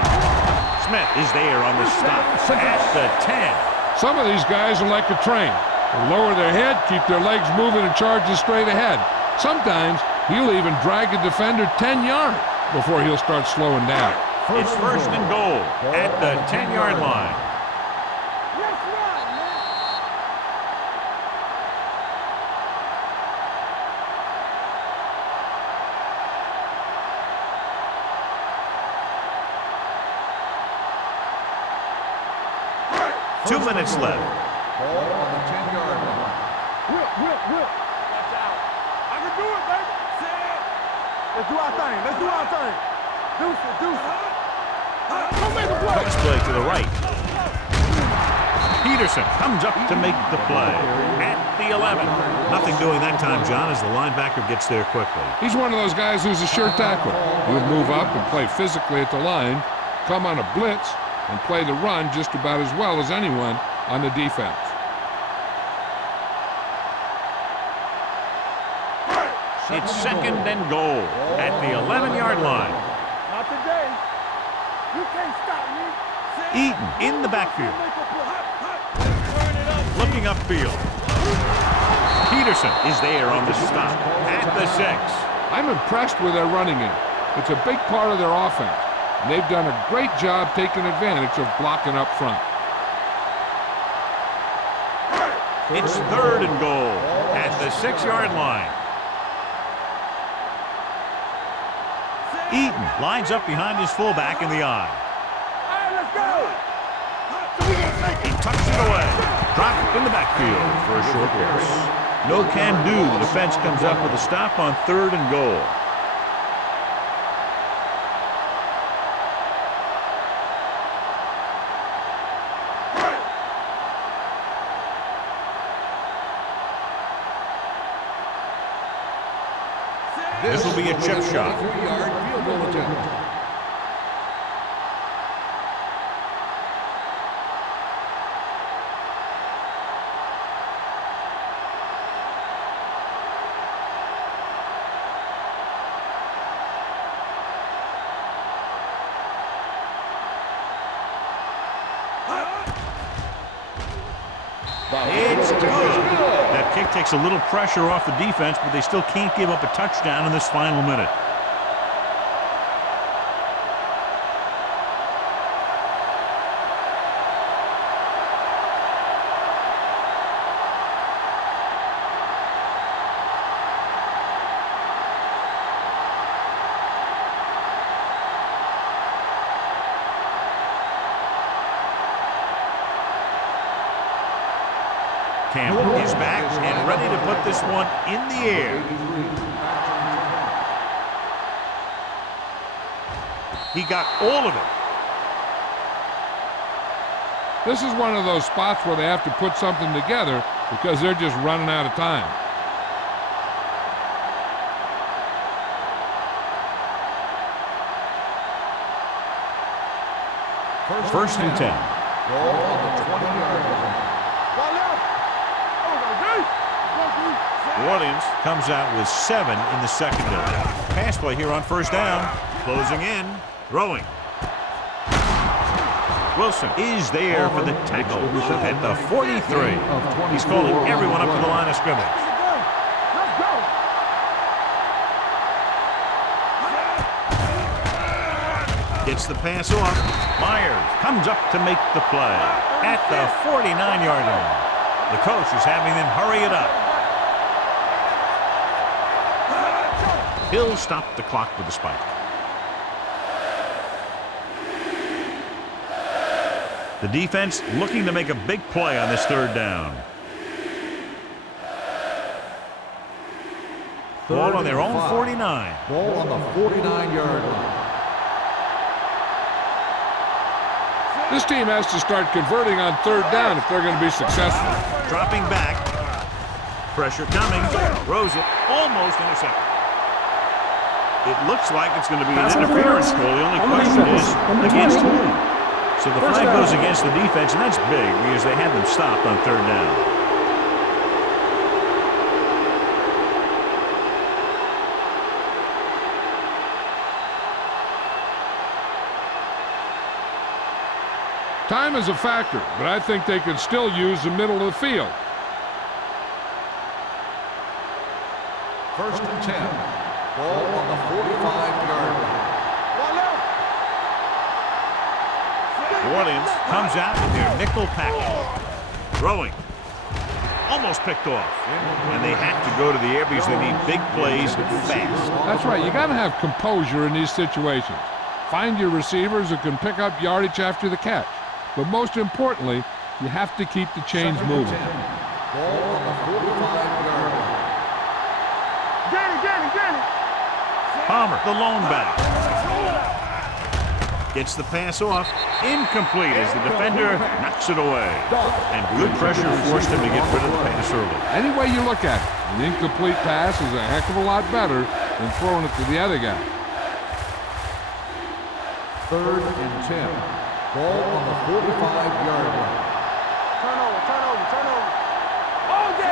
Smith is there on the stop at the 10. Some of these guys are like a train. They lower their head, keep their legs moving, and charge straight ahead. Sometimes he'll even drag a defender 10 yards before he'll start slowing down. It's first and goal at the 10-yard line. Let's run, man. 2 minutes left. Ball on the 10-yard line. Whip. Watch out. I can do it, baby. Let's do our thing. Deuce it. Come make a play. Pass play to the right. Peterson comes up to make the play at the 11. Nothing doing that time, John, as the linebacker gets there quickly. He's one of those guys who's a sure tackler. He'll move up and play physically at the line, come on a blitz, and play the run just about as well as anyone on the defense. It's 2nd and goal at the 11-yard line. Not today. You can't stop me. Eaton in the backfield. Looking upfield. Peterson is there on the stop at the 6. I'm impressed with their running game. It's a big part of their offense, and they've done a great job taking advantage of blocking up front. It's 3rd and goal at the 6-yard line. Eaton lines up behind his fullback in the eye. Let's go. He tucks it away. Dropped in the backfield for a short loss. No can do. The defense comes up with a stop on 3rd and goal. This will be a chip shot. 3-yard field goal attempt. It's good. That kick takes a little pressure off the defense, but they still can't give up a touchdown in this final minute. Campbell is back and ready to put this one in the air. He got all of it. This is one of those spots where they have to put something together because they're just running out of time. First and 10. Ball on the 20-yard line. Orleans comes out with 7 in the secondary. Pass play here on 1st down. Closing in. Throwing. Wilson is there for the tackle at the 43. He's calling everyone up to the line of scrimmage. Gets the pass off. Myers comes up to make the play at the 49-yard line. The coach is having them hurry it up. He'll stop the clock with the spike. The defense looking to make a big play on this 3rd down. Ball on their own 49. Ball on the 49-yard line. This team has to start converting on 3rd down if they're going to be successful. Dropping back. Pressure coming. Throws it. Almost intercepted. It looks like it's going to be an interference goal. The only question is against whom? So the flag goes against the defense, and that's big because they had them stopped on 3rd down. Time is a factor, but I think they can still use the middle of the field. 1st and 10. Ball on the 45-yard line. Orleans comes out with their nickel package. Throwing. Almost picked off. And they have to go to the air because they need big plays fast. That's right. You got to have composure in these situations. Find your receivers who can pick up yardage after the catch. But most importantly, You have to keep the chains moving. Ball on the 45-yard line. Get it. Palmer, the lone back. Gets the pass off. Incomplete as the defender knocks it away. And good pressure forced him to get rid of the pass early. Any way you look at it, an incomplete pass is a heck of a lot better than throwing it to the other guy. 3rd and 10. Ball on the 45-yard line. Turnover.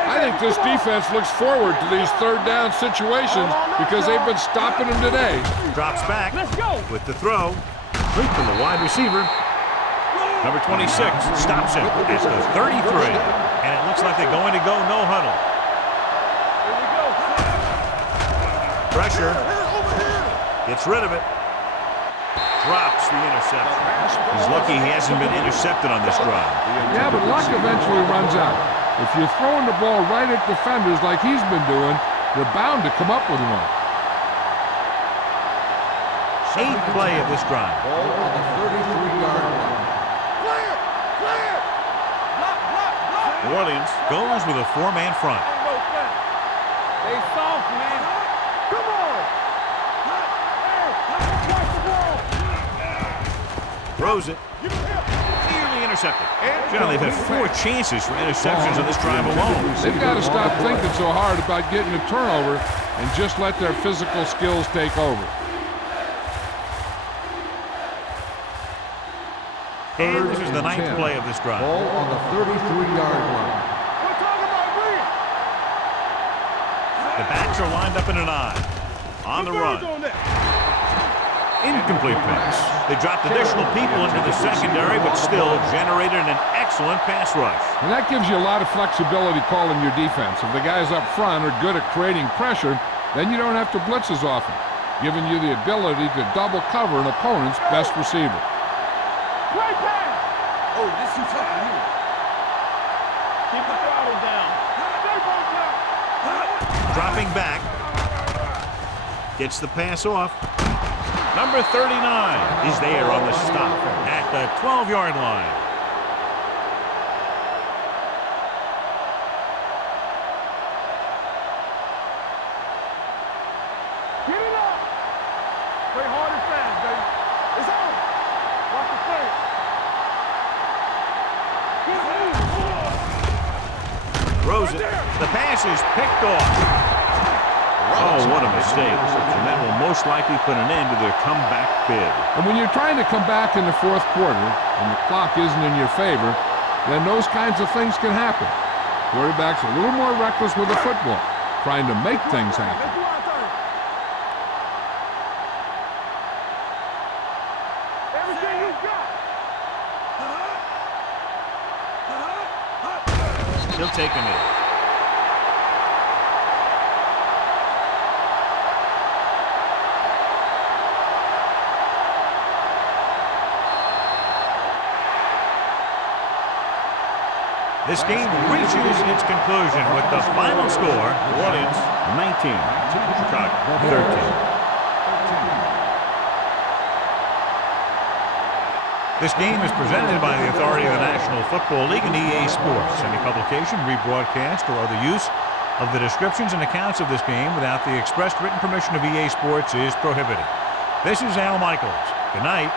I think this defense looks forward to these third down situations because they've been stopping them today. Drops back. Let's go. With the throw. Quick from the wide receiver. Number 26 stops him at the 33. And it looks like they're going to go no huddle. Here we go. Pressure. Gets rid of it. Drops the interception. He's lucky he hasn't been intercepted on this drive. Yeah, but luck eventually runs out. If you're throwing the ball right at defenders like he's been doing, you're bound to come up with one. 8th play of this drive. Ball on the 33-yard line. Clear. Block. New Orleans goes with a 4-man front. They soft, man. Come on. Watch the ball. Throws it. Nearly intercepted. John, they've had 4 chances for interceptions on this drive alone. They've got to stop thinking so hard about getting a turnover and just let their physical skills take over. And this is the 9th play of this drive. Ball on the 33-yard line. We're talking about Green. The backs are lined up in an I. On the run. Incomplete pass. They dropped additional people into the secondary, but still generated an excellent pass rush. And that gives you a lot of flexibility calling your defense. If the guys up front are good at creating pressure, then you don't have to blitz as often, giving you the ability to double cover an opponent's best receiver. Play pass. Oh, this is tough for you. Keep the throttle down. Stay both now. Dropping back. Gets the pass off. Number 39 is there on the stop at the 12-yard line. Get it up. Play hard and fast, baby. It's on. Watch the play. Throws it. The pass is picked off. Oh, what a mistake. And that will most likely put an end to their comeback bid. And when you're trying to come back in the 4th quarter and the clock isn't in your favor, then those kinds of things can happen. Quarterback's a little more reckless with the football, trying to make things happen. Let's do our thing. Everything you got. He'll take him in. This game reaches its conclusion with the final score, New Orleans 19, Chicago 13. This game is presented by the authority of the National Football League and EA Sports. Any publication, rebroadcast, or other use of the descriptions and accounts of this game without the expressed written permission of EA Sports is prohibited. This is Al Michaels. Good night.